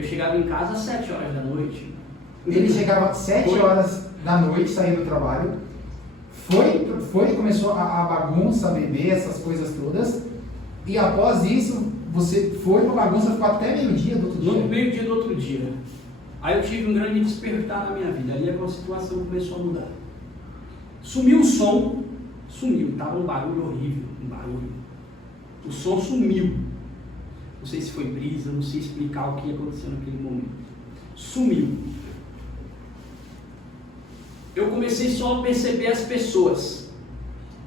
Eu chegava em casa às 7 horas da noite. Ele chegava às 7 horas da noite, saindo do trabalho, começou a bagunça, a beber, essas coisas todas, e após isso, você foi pra bagunça, ficou até meio-dia do outro dia? No meio-dia do outro dia. Aí eu tive um grande despertar na minha vida, ali a situação começou a mudar. Sumiu o som, tava um barulho horrível, o som sumiu. Não sei se foi brisa, não sei explicar o que aconteceu naquele momento. Sumiu. Eu comecei só a perceber as pessoas.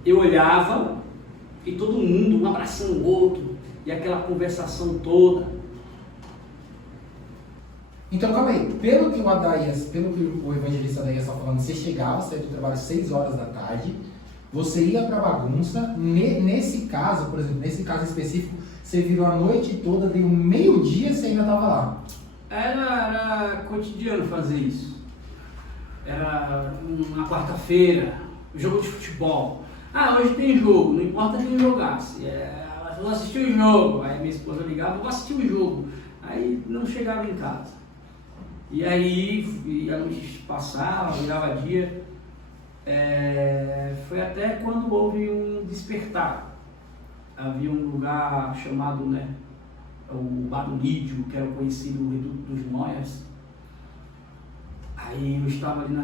Eu olhava e todo mundo, um abraçando o outro, e aquela conversação toda. Então, calma aí, pelo que o evangelista Adaías está falando, você chegava, saía do trabalho às 6 horas da tarde, você ia para bagunça, nesse caso, por exemplo, nesse caso específico, você virou a noite toda, deu meio-dia, você ainda estava lá. Era cotidiano fazer isso. Era uma quarta-feira, jogo de futebol. Ah, hoje tem jogo, não importa quem jogasse. Ela falou, assistir o jogo. Aí minha esposa ligava, vou assistir o jogo. Aí não chegava em casa. E aí a noite passava, virava dia. Foi até quando houve um despertar. Havia um lugar chamado, o Bar do Lídio, que era conhecido no Reduto dos Noias. Aí eu estava ali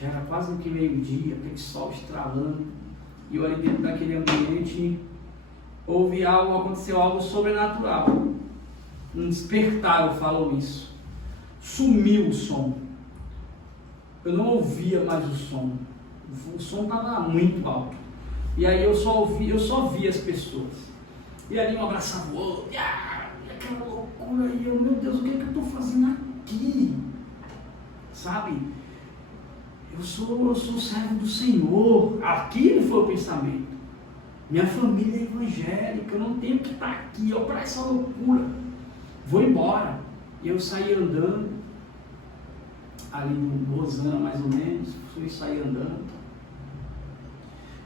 já era quase que meio-dia, aquele sol estralando, e eu ali dentro daquele ambiente, aconteceu algo sobrenatural. Um despertar, eu falo isso. Sumiu o som. Eu não ouvia mais o som. O som estava muito alto. E aí eu só via as pessoas. E ali um abraçava o outro, e aquela loucura aí, meu Deus, o que é que eu estou fazendo aqui? Sabe? Eu sou servo do Senhor. Aquilo foi o pensamento. Minha família é evangélica, eu não tenho que estar aqui, olha para essa loucura. Vou embora. E eu saí andando, ali no Rosana mais ou menos, saí andando.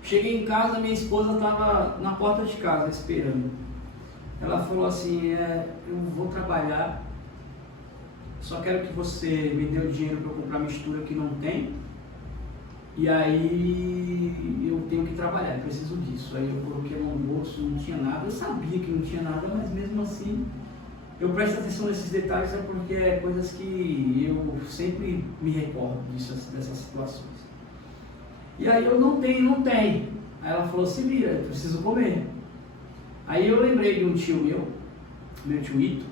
Cheguei em casa, minha esposa estava na porta de casa esperando. Ela falou assim, eu vou trabalhar, só quero que você me dê o dinheiro para eu comprar mistura que não tem, e aí eu tenho que trabalhar, eu preciso disso. Aí eu coloquei no bolso, não tinha nada, eu sabia que não tinha nada, mas mesmo assim, eu presto atenção nesses detalhes porque é coisas que eu sempre me recordo dessas situações. E aí eu não tenho. Aí ela falou, se vira, eu preciso comer. Aí eu lembrei de um tio meu tio Ito.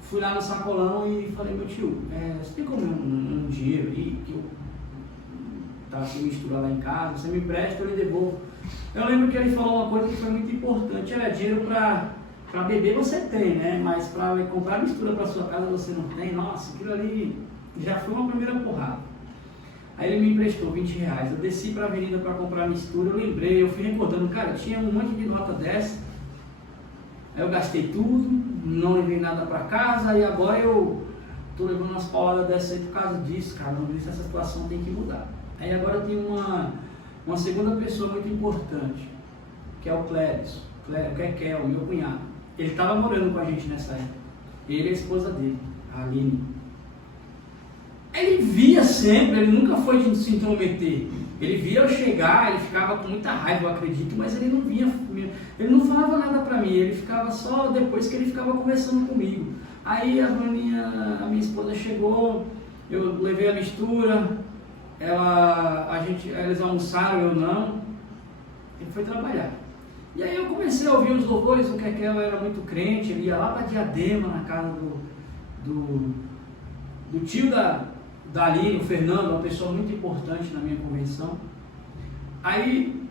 Fui lá no sacolão e falei, meu tio, você tem como um dinheiro aí, que eu estava sem mistura lá em casa, você me empresta, eu lhe devolvo. Eu lembro que ele falou uma coisa que foi muito importante, era dinheiro para beber você tem, né? Mas para comprar mistura para sua casa você não tem. Nossa, aquilo ali já foi uma primeira porrada. Aí ele me emprestou R$20. Eu desci para a avenida para comprar mistura, eu lembrei, eu fui recordando, cara, tinha um monte de nota dessa. Aí eu gastei tudo, não levei nada para casa e agora eu tô levando umas pauladas dessas aí por causa disso, cara. Não disse, essa situação tem que mudar. Aí agora tem uma segunda pessoa muito importante, que é o Cléris, que é o meu cunhado. Ele estava morando com a gente nessa época. Ele e a esposa dele, a Aline. Ele via sempre, ele nunca foi de se intrometer. Ele via eu chegar, ele ficava com muita raiva, eu acredito, mas ele não vinha, ele não falava nada pra mim, ele ficava só depois que ele ficava conversando comigo. Aí a minha esposa chegou, eu levei a mistura, eles almoçaram, eu não, ele foi trabalhar. E aí eu comecei a ouvir os louvores, o Kekel era muito crente, ele ia lá para Diadema, na casa do tio da Aline, o Fernando, uma pessoa muito importante na minha convenção. Aí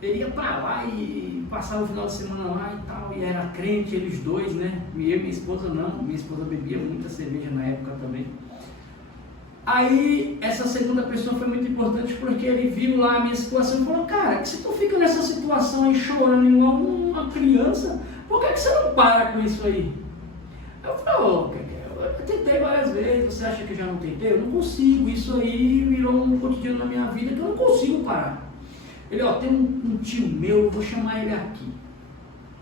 ele ia para lá e passava o final de semana lá e tal, e era crente, eles dois, né? E eu e minha esposa não, minha esposa bebia muita cerveja na época também. Aí essa segunda pessoa foi muito importante porque ele viu lá a minha situação e falou, cara, que se tu fica nessa situação aí chorando igual uma criança, por que você não para com isso aí? Eu falei, eu tentei várias vezes, você acha que eu já não tentei? Eu não consigo, isso aí virou um cotidiano na minha vida que eu não consigo parar. Ele, tem um tio meu, eu vou chamar ele aqui.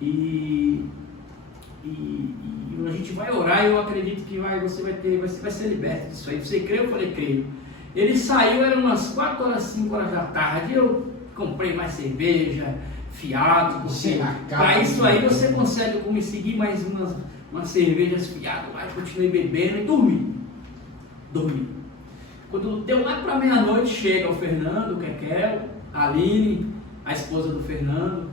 E a gente vai orar e eu acredito que você vai ser liberto disso aí. Você crê? Eu falei, creio. Ele saiu, eram umas 4 horas, 5 horas da tarde, eu comprei mais cerveja, fiado, para isso aí você consegue conseguir mais umas cervejas fiado, mas continuei bebendo e dormi. Quando deu lá para meia-noite, chega o Fernando, o Kekel, a Aline, a esposa do Fernando,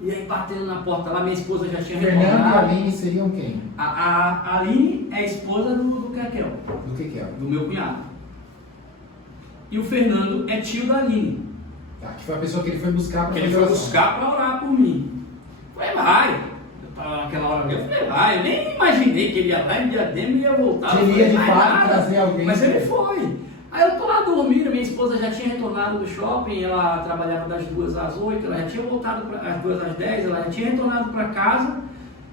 e aí batendo na porta lá, minha esposa já tinha retornado. Fernando e a Aline seriam quem? A Aline é a esposa do Kekel. Do Kekel? Do meu cunhado. E o Fernando é tio da Aline. Tá, que foi a pessoa que ele foi buscar para ele foi buscar para orar por mim. Eu falei, vai. Naquela hora eu falei, vai. Eu nem imaginei que ele ia lá em Diadema e ia voltar. Ele ia de fato trazer alguém. Mas ele foi. Aí eu tô lá dormindo, minha esposa já tinha retornado do shopping, ela trabalhava das 2 às 8, ela já tinha voltado às 2 às 10, ela já tinha retornado para casa.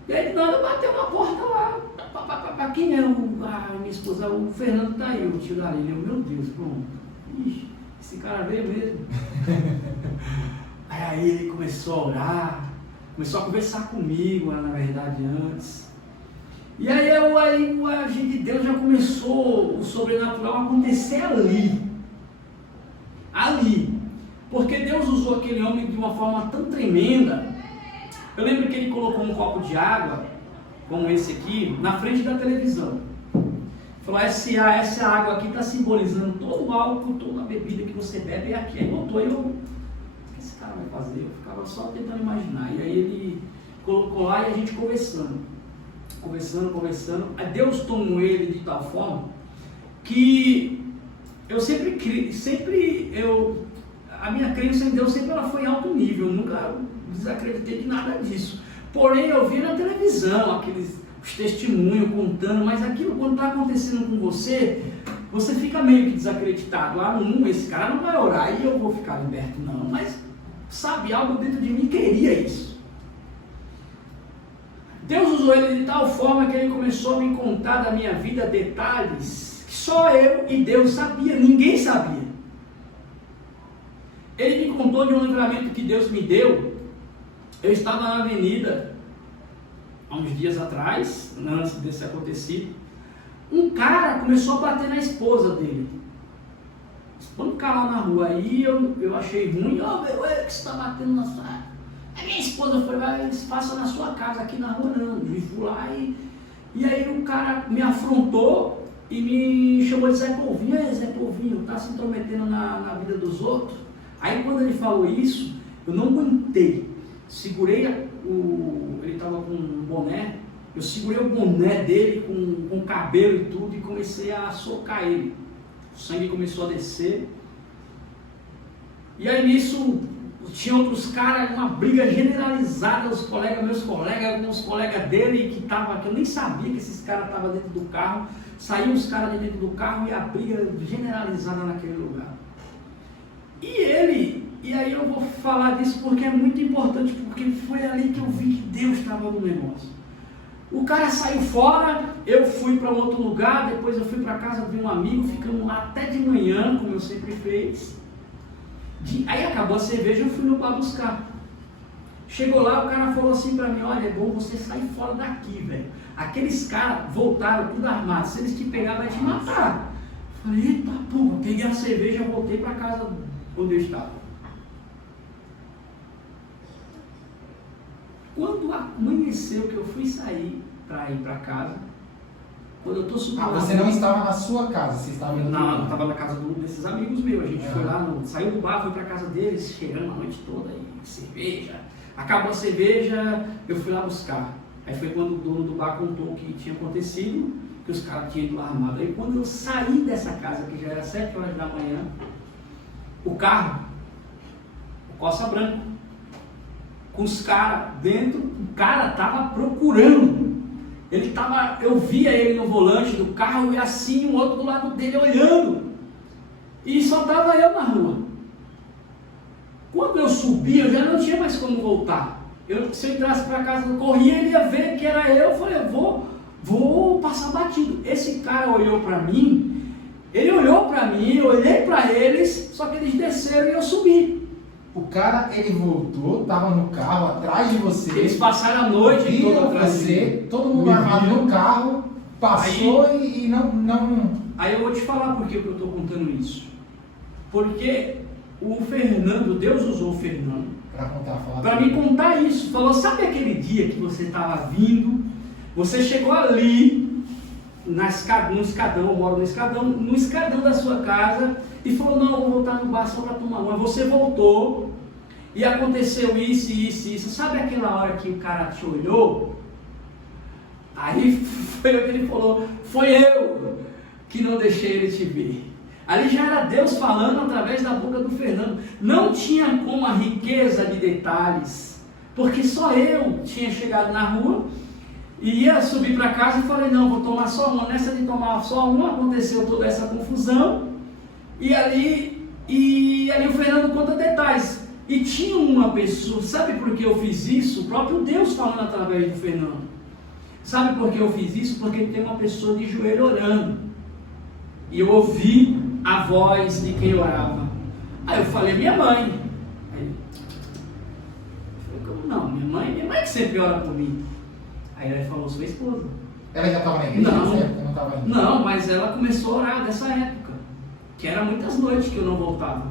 E aí nada, bateu na porta lá. Quem é minha esposa? O Fernando tá aí, o tio da Aline. Meu Deus, pronto. Ixi, esse cara veio mesmo. Aí ele começou a orar, começou a conversar comigo, na verdade, antes. E aí o agir de Deus já começou o sobrenatural a acontecer ali. Porque Deus usou aquele homem de uma forma tão tremenda. Eu lembro que ele colocou um copo de água, como esse aqui, na frente da televisão. Falou, essa água aqui está simbolizando todo o álcool, toda a bebida que você bebe é aqui. Aí botou, o que esse cara vai fazer? Eu ficava só tentando imaginar. E aí ele colocou lá e a gente conversando. Aí Deus tomou ele de tal forma que eu a minha crença em Deus sempre ela foi alto nível, eu nunca desacreditei de nada disso. Porém, eu vi na televisão os testemunhos contando, mas aquilo quando está acontecendo com você fica meio que desacreditado. Esse cara não vai orar e eu vou ficar liberto, não. Mas, sabe, algo dentro de mim queria isso. Deus usou ele de tal forma que ele começou a me contar da minha vida detalhes que só eu e Deus sabia, ninguém sabia. Ele me contou de um livramento que Deus me deu. Eu estava na avenida há uns dias atrás, antes desse acontecido. Um cara começou a bater na esposa dele. Quando o cara lá na rua, aí eu achei ruim. Meu, que você está batendo na sua... A minha esposa foi, passa na sua casa, aqui na rua não. Eu fui lá e aí o cara me afrontou e me chamou de Zé Polvinho. Zé Polvinho, tá se intrometendo na vida dos outros. Aí quando ele falou isso, eu não aguentei. Segurei ele estava com um boné, eu segurei o boné dele com cabelo e tudo e comecei a socar ele. O sangue começou a descer. E aí nisso tinha outros caras, uma briga generalizada, meus colegas, alguns colegas dele que eu nem sabia que esses caras estavam dentro do carro. Saíam os caras de dentro do carro e a briga generalizada naquele lugar. E aí eu vou falar disso porque é muito importante, porque foi ali que eu vi que Deus estava no negócio. O cara saiu fora, eu fui para um outro lugar, depois eu fui para casa de um amigo, ficamos lá até de manhã, como eu sempre fiz. Aí acabou a cerveja, eu fui no bar buscar. Chegou lá, o cara falou assim para mim, olha, é bom você sair fora daqui, velho. Aqueles caras voltaram tudo armados, se eles te pegar, vai te matar. Eu falei, eita porra, peguei a cerveja, voltei para casa onde eu estava. Quando amanheceu que eu fui sair para ir para casa, quando eu estou subindo... você não estava na sua casa, você estava indo... Não, eu estava na casa desses amigos meus, a gente foi lá, saiu do bar, foi para casa deles, cheirando a noite toda, e cerveja. Acabou a cerveja, eu fui lá buscar. Aí foi quando o dono do bar contou o que tinha acontecido, que os caras tinham ido lá armado. Aí quando eu saí dessa casa, que já era 7 horas da manhã, o carro, o Costa Branco, com os caras dentro, o cara estava procurando. Eu via ele no volante do carro e assim o outro do lado dele olhando. E só estava eu na rua. Quando eu subi, eu já não tinha mais como voltar. Se eu entrasse para casa, eu corria, ele ia ver que era eu. Eu falei, vou passar batido. Esse cara olhou para mim, eu olhei para eles, só que eles desceram e eu subi. O cara, ele voltou, tava no carro atrás de você. Eles passaram a noite viram toda atrás de você, mim. todo mundo armado no carro, passou e não... Aí eu vou te falar por que eu estou contando isso. Porque o Fernando, Deus usou o Fernando para me contar isso. Falou, sabe aquele dia que você estava vindo, você chegou ali, no escadão, eu moro no escadão da sua casa, e falou, não, eu vou voltar no bar só para tomar uma. Você voltou, e aconteceu isso, isso. Sabe aquela hora que o cara te olhou? Aí foi o que ele falou, foi eu que não deixei ele te ver. Ali já era Deus falando através da boca do Fernando. Não tinha como a riqueza de detalhes, porque só eu tinha chegado na rua, e ia subir para casa e falei, não, vou tomar só uma. Nessa de tomar só uma, aconteceu toda essa confusão, e ali o Fernando conta detalhes. E tinha uma pessoa, sabe por que eu fiz isso? O próprio Deus falando através do Fernando. Sabe por que eu fiz isso? Porque tem uma pessoa de joelho orando. E eu ouvi a voz de quem orava. Aí eu falei, minha mãe. Aí ele falou, como não? Minha mãe que sempre ora por mim. Aí ele falou, sua esposa. Ela já estava na igreja nessa época? Não estava ainda? Não, mas ela começou a orar dessa época. Que era muitas noites que eu não voltava.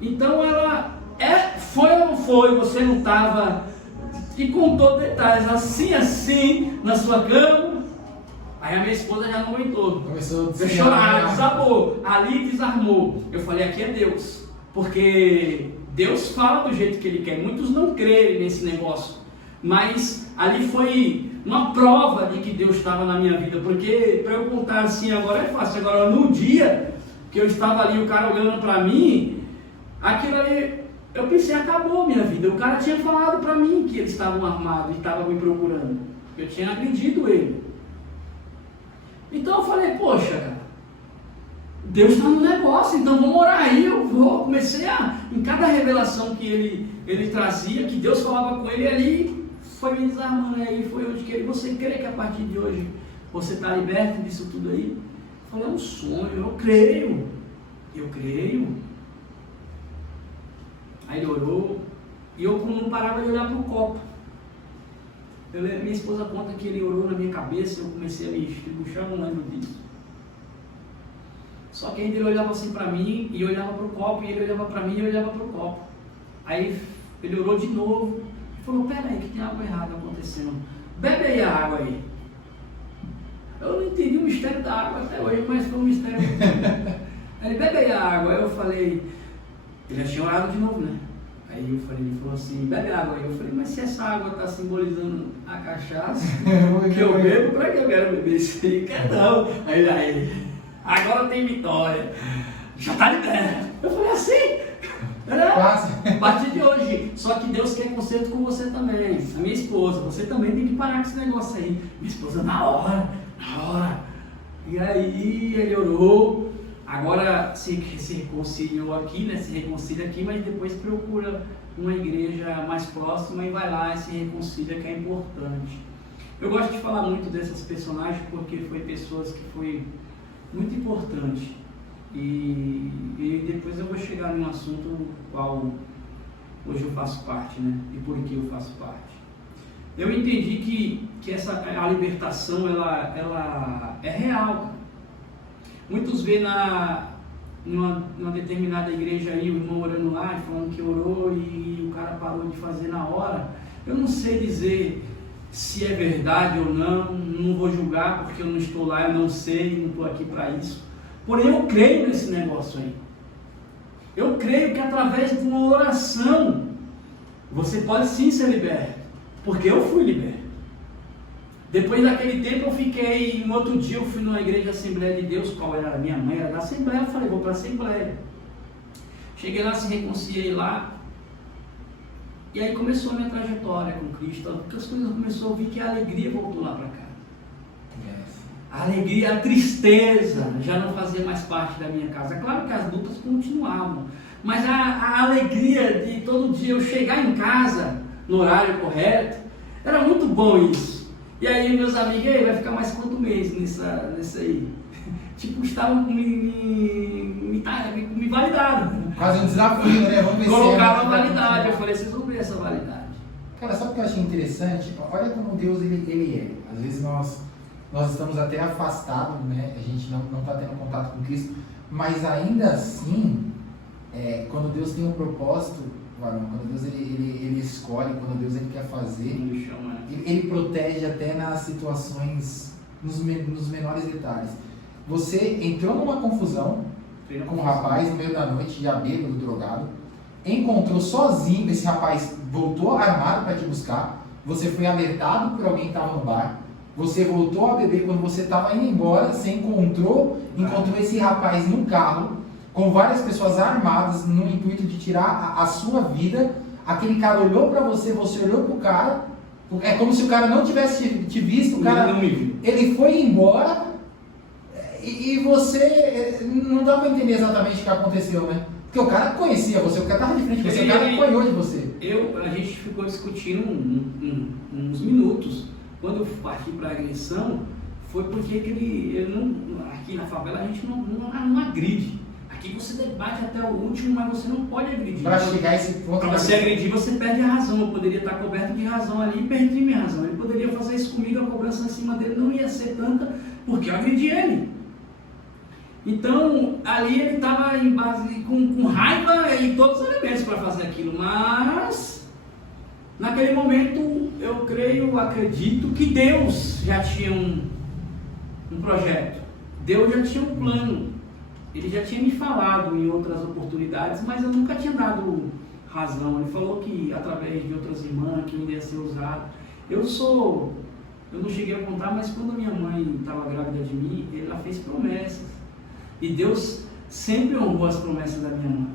Então ela, foi ou não foi? Você não estava... E contou detalhes, assim, na sua cama. Aí a minha esposa já não aguentou. Começou a chorar, desabou. Ali desarmou. Eu falei, aqui é Deus. Porque Deus fala do jeito que Ele quer. Muitos não creem nesse negócio. Mas ali foi uma prova de que Deus estava na minha vida. Porque para eu contar assim agora é fácil. Agora no dia que eu estava ali, o cara olhando para mim, aquilo ali... Eu pensei, acabou minha vida. O cara tinha falado para mim que eles estavam armados e estavam me procurando. Eu tinha agredido ele. Então eu falei, poxa, cara, Deus está no negócio, então vamos orar aí. Comecei em cada revelação que ele trazia, que Deus falava com ele, ali foi me desarmando. Aí foi onde que ele, você crê que a partir de hoje você está liberto disso tudo aí? Eu falei, é um sonho, eu creio. Aí ele orou, e eu não parava de olhar para o copo. Minha esposa conta que ele orou na minha cabeça, eu comecei a me estribuchar, não lembro disso. Só que ainda ele olhava assim para mim, e eu olhava para o copo, e ele olhava para mim, e eu olhava para o copo. Aí ele orou de novo, e falou, peraí, que tem algo errado acontecendo. Bebe aí a água aí. Eu não entendi o mistério da água até hoje, mas foi um mistério. Ele, bebe aí a água. Aí eu falei, ele já tinha orado de novo, né? Aí eu falei, ele falou assim, bebe água aí. Eu falei, mas se essa água está simbolizando a cachaça que eu bebo, para que eu quero beber isso aí? Quer não. Aí, agora tem vitória. Já está liberto. Eu falei assim, a partir de hoje. Só que Deus quer conserto com você também. A minha esposa, você também tem que parar com esse negócio aí. Minha esposa, na hora. E aí ele orou. Agora se reconciliou aqui, né? Se reconcilia aqui, mas depois procura uma igreja mais próxima e vai lá e se reconcilia, que é importante. Eu gosto de falar muito dessas personagens porque foi pessoas que foi muito importante. E depois eu vou chegar num assunto qual hoje eu faço parte, né? E por que eu faço parte. Eu entendi que a libertação ela é real. Muitos vê numa determinada igreja aí, o irmão orando lá e falando que orou e o cara parou de fazer na hora. Eu não sei dizer se é verdade ou não vou julgar porque eu não estou lá, eu não sei, não estou aqui para isso. Porém eu creio nesse negócio aí. Eu creio que através de uma oração você pode sim ser liberto, porque eu fui liberto. Depois daquele tempo eu fiquei, um outro dia eu fui numa igreja Assembleia de Deus, qual era a minha mãe, era da Assembleia, eu falei, vou para a Assembleia. Cheguei lá, se reconciliei lá, e aí começou a minha trajetória com Cristo, porque as coisas começou a ouvir que a alegria voltou lá para cá. A alegria, a tristeza já não fazia mais parte da minha casa. É claro que as lutas continuavam, mas a alegria de todo dia eu chegar em casa no horário correto, era muito bom isso. E aí meus amigos, vai ficar mais quanto mês nessa aí? tipo, estavam me validando. Quase um desafio, né? Vamos ver se Colocaram a validade. Eu falei, vocês vão ver essa validade. Cara, sabe o que eu achei interessante? Olha como Deus ele é. Às vezes nós estamos até afastados, né? A gente não está tendo contato com Cristo, mas ainda assim, quando Deus tem um propósito, varão, quando Deus ele escolhe, quando Deus ele quer fazer, ele protege até nas situações, nos menores detalhes. Você entrou numa confusão com um rapaz no meio da noite, já bêbado, drogado, encontrou sozinho, esse rapaz voltou armado para te buscar, você foi alertado por alguém que estava no bar, você voltou a beber, quando você estava indo embora, você encontrou esse rapaz no carro, com várias pessoas armadas, no intuito de tirar a sua vida. Aquele cara olhou para você, você olhou para o cara, é como se o cara não tivesse te visto, o cara, ele foi embora, e você, não dá para entender exatamente o que aconteceu, né? Porque o cara conhecia você, o cara estava de frente de você, o cara apanhou de você. A gente ficou discutindo uns minutos. Quando eu parti para a agressão, foi porque aqui na favela a gente não agride. Aqui você debate até o último, mas você não pode agredir. Para chegar a esse ponto. Para você agredir, você perde a razão. Eu poderia estar coberto de razão ali e perdi minha razão. Ele poderia fazer isso comigo, a cobrança em cima dele não ia ser tanta, porque eu agredi ele. Então, ali ele estava em base com raiva e todos os elementos para fazer aquilo, mas naquele momento eu acredito que Deus já tinha um projeto, Deus já tinha um plano, Ele já tinha me falado em outras oportunidades, mas eu nunca tinha dado razão. Ele falou que através de outras irmãs que eu ia ser usado. Eu não cheguei a contar, mas quando a minha mãe estava grávida de mim, ela fez promessas. E Deus sempre honrou as promessas da minha mãe.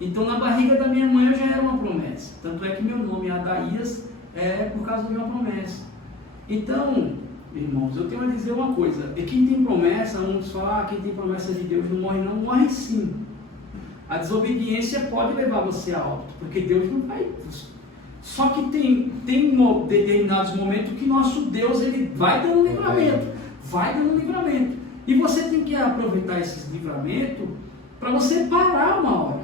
Então, na barriga da minha mãe eu já era uma promessa. Tanto é que meu nome, Adaías, é por causa de uma promessa. Então, irmãos, eu tenho a dizer uma coisa. E quem tem promessa, muitos falam, quem tem promessa de Deus não morre sim. A desobediência pode levar você a óbito, porque Deus não vai... Só que tem determinados momentos que nosso Deus ele vai dando livramento. E você tem que aproveitar esses livramentos para você parar uma hora.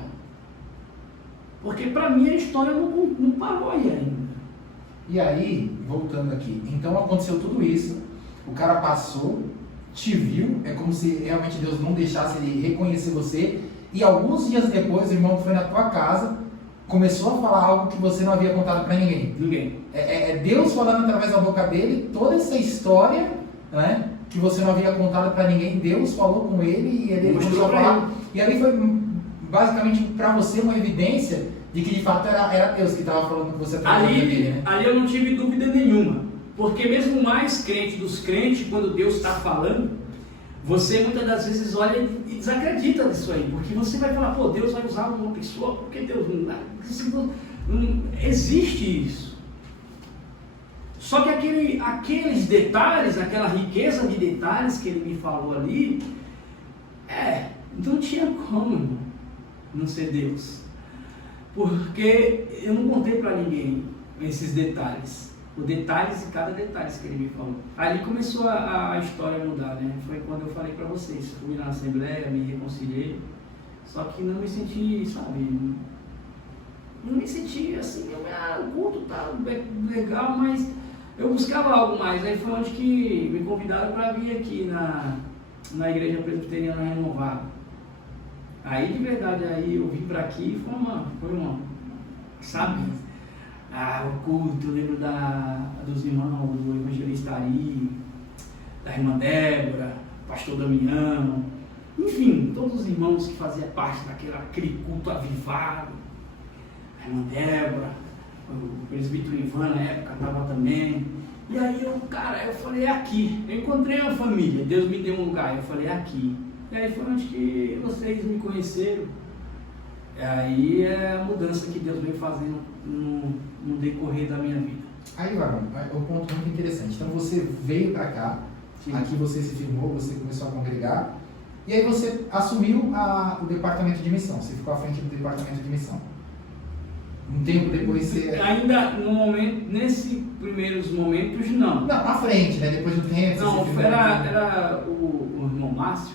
Porque para mim a história não parou aí ainda. E aí, voltando aqui, então aconteceu tudo isso, o cara passou, te viu, é como se realmente Deus não deixasse ele reconhecer você, e alguns dias depois o irmão foi na tua casa, começou a falar algo que você não havia contado para ninguém. É Deus falando através da boca dele, toda essa história, né? Que você não havia contado para ninguém, Deus falou com ele e ele começou a falar. E ali foi basicamente para você uma evidência de que de fato era Deus que estava falando com você através dele, né? Ali eu não tive dúvida nenhuma, porque mesmo o mais crente dos crentes, quando Deus está falando, você muitas das vezes olha e desacredita disso aí, porque você vai falar, pô, Deus vai usar uma pessoa, porque Deus não existe isso. Só que aqueles detalhes, aquela riqueza de detalhes que ele me falou ali, não tinha como não ser Deus. Porque eu não contei para ninguém esses detalhes. Os detalhes e cada detalhe que ele me falou. Ali começou a história a mudar, né? Foi quando eu falei para vocês. Fui na Assembleia, me reconciliei. Só que não me senti, sabe? Não me senti assim, o culto tá legal, mas... eu buscava algo mais, aí foi onde que me convidaram para vir aqui na Igreja Presbiteriana Renovada. Aí de verdade, aí eu vim para aqui, foi uma, sabe? O culto, eu lembro dos irmãos, do evangelista Ari, da irmã Débora, pastor Damiano, enfim, todos os irmãos que faziam parte daquele culto avivado, a irmã Débora, o presbítero Ivan na época estava também. E aí eu falei, é aqui. Eu encontrei uma família, Deus me deu um lugar, eu falei, é aqui. E aí foi onde que vocês me conheceram. Aí é a mudança que Deus veio fazendo no decorrer da minha vida. Aí, Varão, é um ponto muito interessante. Então você veio para cá, sim. Aqui você se firmou, você começou a congregar, e aí você assumiu o departamento de missão, você ficou à frente do departamento de missão. Um tempo depois você... Ainda no momento, nesses primeiros momentos, não. Não, à frente, né? Depois do tempo... Não, era o irmão Márcio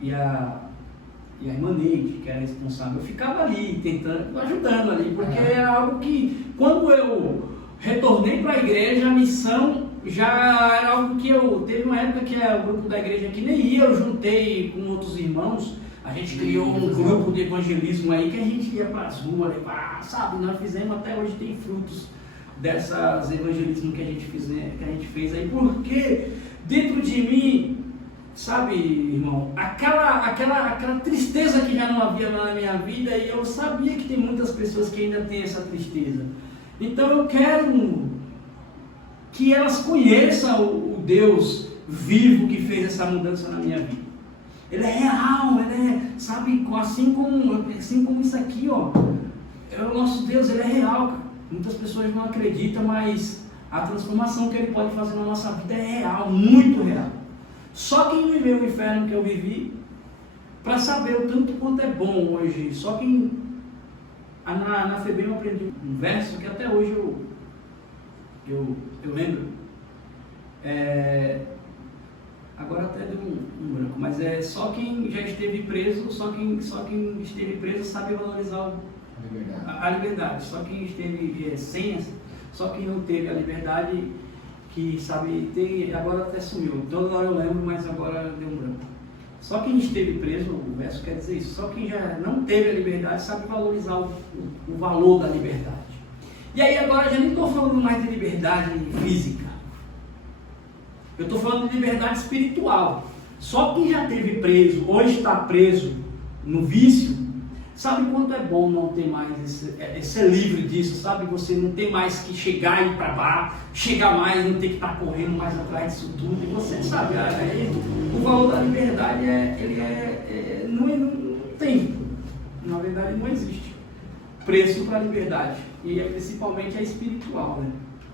e a irmã Neide, que era responsável. Eu ficava ali, tentando, ajudando ali, porque era algo que, quando eu retornei para a igreja, a missão já era algo que teve uma época que o grupo da igreja aqui nem ia, eu juntei com outros irmãos, a gente criou um grupo de evangelismo aí, que a gente ia para as ruas, sabe, nós fizemos, até hoje tem frutos dessas evangelismos que a gente fez aí, porque dentro de mim, sabe, irmão, aquela tristeza que já não havia na minha vida, e eu sabia que tem muitas pessoas que ainda têm essa tristeza. Então eu quero que elas conheçam o Deus vivo que fez essa mudança na minha vida. Ele é real, sabe, assim como isso aqui, ó, o nosso Deus, ele é real, cara. Muitas pessoas não acreditam, mas a transformação que ele pode fazer na nossa vida é real, muito real. Só quem viveu o inferno que eu vivi, para saber o tanto quanto é bom hoje, só quem... Na FEBEM eu aprendi um verso que até hoje eu lembro. Agora até deu um branco, mas só quem já esteve preso, só quem esteve preso sabe valorizar a liberdade. Só quem esteve sem, só quem não teve a liberdade que sabe ter, agora até sumiu. Toda hora eu lembro, mas agora deu um branco. Só quem esteve preso, o verso quer dizer isso, só quem já não teve a liberdade sabe valorizar o valor da liberdade. E aí agora já nem estou falando mais de liberdade física. Eu estou falando de liberdade espiritual. Só quem já esteve preso, hoje está preso no vício, sabe quanto é bom não ter mais, ser livre disso, sabe? Você não tem mais que chegar e ir para bar, chegar mais, não ter que estar correndo mais atrás disso tudo. E você sabe, o valor da liberdade não tem, na verdade não existe preço para a liberdade, e principalmente a espiritual, né?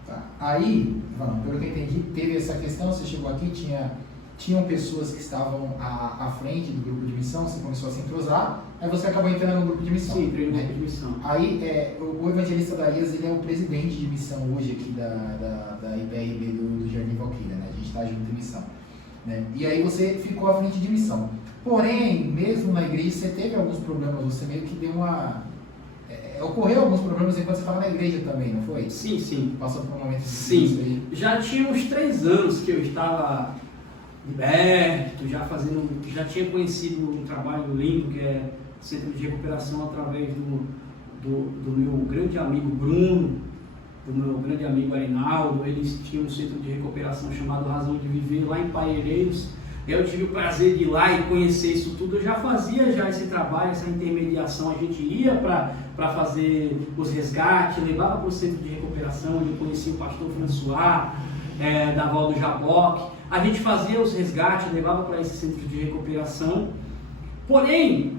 Tá. Aí, pelo que eu entendi, teve essa questão, você chegou aqui, tinham pessoas que estavam à frente do grupo de missão, você começou a se entrosar, aí você acabou entrando no grupo de missão. Sim, entrei no grupo de missão. Aí, o evangelista Darias, ele é o presidente de missão hoje aqui da IPRB do Jardim Valquíria, né? A gente está junto em missão. Né? E aí você ficou à frente de missão. Porém, mesmo na igreja, você teve alguns problemas, você meio que deu uma... ocorreu alguns problemas enquanto você estava na igreja também, não foi? Sim, sim. Passou por um momento difícil aí. Já tinha uns 3 anos que eu estava liberto, já tinha conhecido um trabalho lindo que é Centro de Recuperação, através do meu grande amigo Bruno, do meu grande amigo Arinaldo. Eles tinham um centro de recuperação chamado Razão de Viver lá em Paeireiros. Eu tive o prazer de ir lá e conhecer isso tudo. Eu já fazia esse trabalho, essa intermediação. A gente ia para fazer os resgates, levava para o centro de recuperação, onde eu conheci o pastor François, da Val do Jaboque. A gente fazia os resgates, levava para esse centro de recuperação. Porém,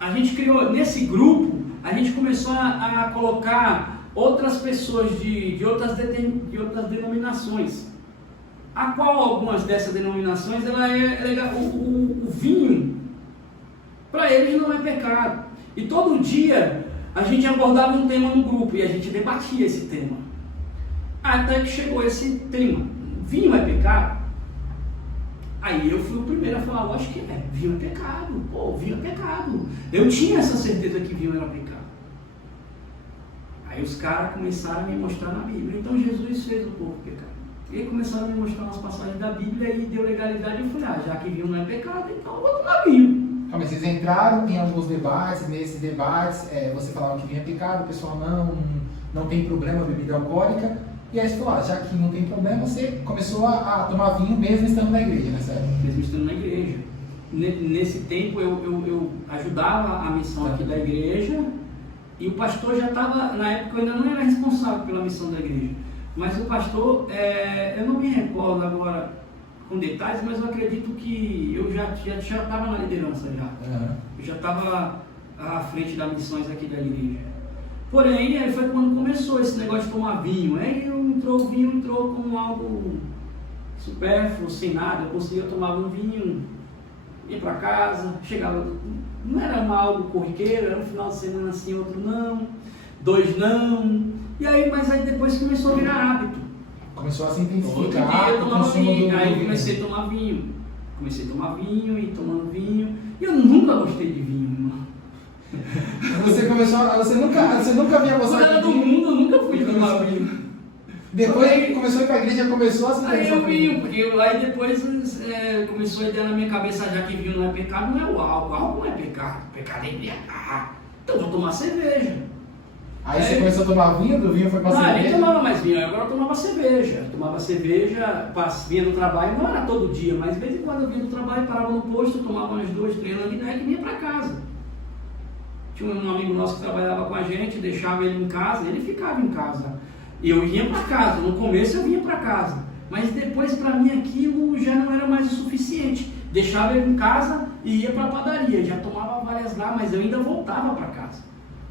a gente criou, nesse grupo, a gente começou a colocar outras pessoas de outras denominações. A qual algumas dessas denominações, o vinho, para eles não é pecado. E todo dia a gente abordava um tema no grupo e a gente debatia esse tema. Até que chegou esse tema: vinho é pecado? Aí eu fui o primeiro a falar: lógico que é, vinho é pecado, vinho é pecado. Eu tinha essa certeza que vinho era pecado. Aí os caras começaram a me mostrar na Bíblia: então Jesus fez o povo pecar. E aí começaram a me mostrar umas passagens da Bíblia e deu legalidade. Eu falei: já que vinho não é pecado, então eu vou tomar vinho. Mas vocês entraram em alguns debates, nesses debates você falava que vinho é pecado, o pessoal não tem problema bebida alcoólica. E aí você falou: já que não tem problema, você começou a tomar vinho mesmo estando na igreja, né, Sérgio? Mesmo estando na igreja. Nesse tempo eu ajudava a missão aqui da igreja, e o pastor já estava, na época eu ainda não era responsável pela missão da igreja. Mas o pastor, eu não me recordo agora com detalhes, mas eu acredito que eu já estava na liderança já. Uhum. Eu já estava à frente das missões aqui da igreja. Porém, aí foi quando começou esse negócio de tomar vinho. Aí o vinho entrou como algo supérfluo, sem nada. Eu conseguia tomar um vinho, ia para casa, chegava... Não era algo corriqueiro, era um final de semana assim, outro não. 2 não. E aí, mas aí depois começou a virar hábito. Começou a se Outro intensificar dia eu o tomava consumo vinho, do aí eu vinho. comecei a tomar vinho. Comecei a tomar vinho e tomando vinho. E eu nunca gostei de vinho, irmão. Você nunca havia Quando gostado era de do vinho. mundo, eu nunca fui tomar vinho. Depois Aí- que começou a ir pra igreja, começou a se Aí interessar eu por vinho, vinho. porque aí depois começou a ideia na minha cabeça, já que vinho não é pecado, não é o álcool. Álcool não é pecado, pecado é embriagar. Então eu vou tomar cerveja. Aí você começou a tomar vinho, do vinho foi pra Não, eu nem cerveja. tomava mais vinho, agora eu tomava cerveja. Tomava cerveja, vinha do trabalho, não era todo dia, mas de vez em quando eu vinha do trabalho, parava no posto, tomava umas 2, 3 long neck e vinha pra casa. Tinha um amigo nosso que trabalhava com a gente, deixava ele em casa, ele ficava em casa. E eu ia pra casa, no começo eu vinha pra casa. Mas depois pra mim aquilo já não era mais o suficiente. Deixava ele em casa e ia pra padaria, já tomava várias lá, mas eu ainda voltava pra casa.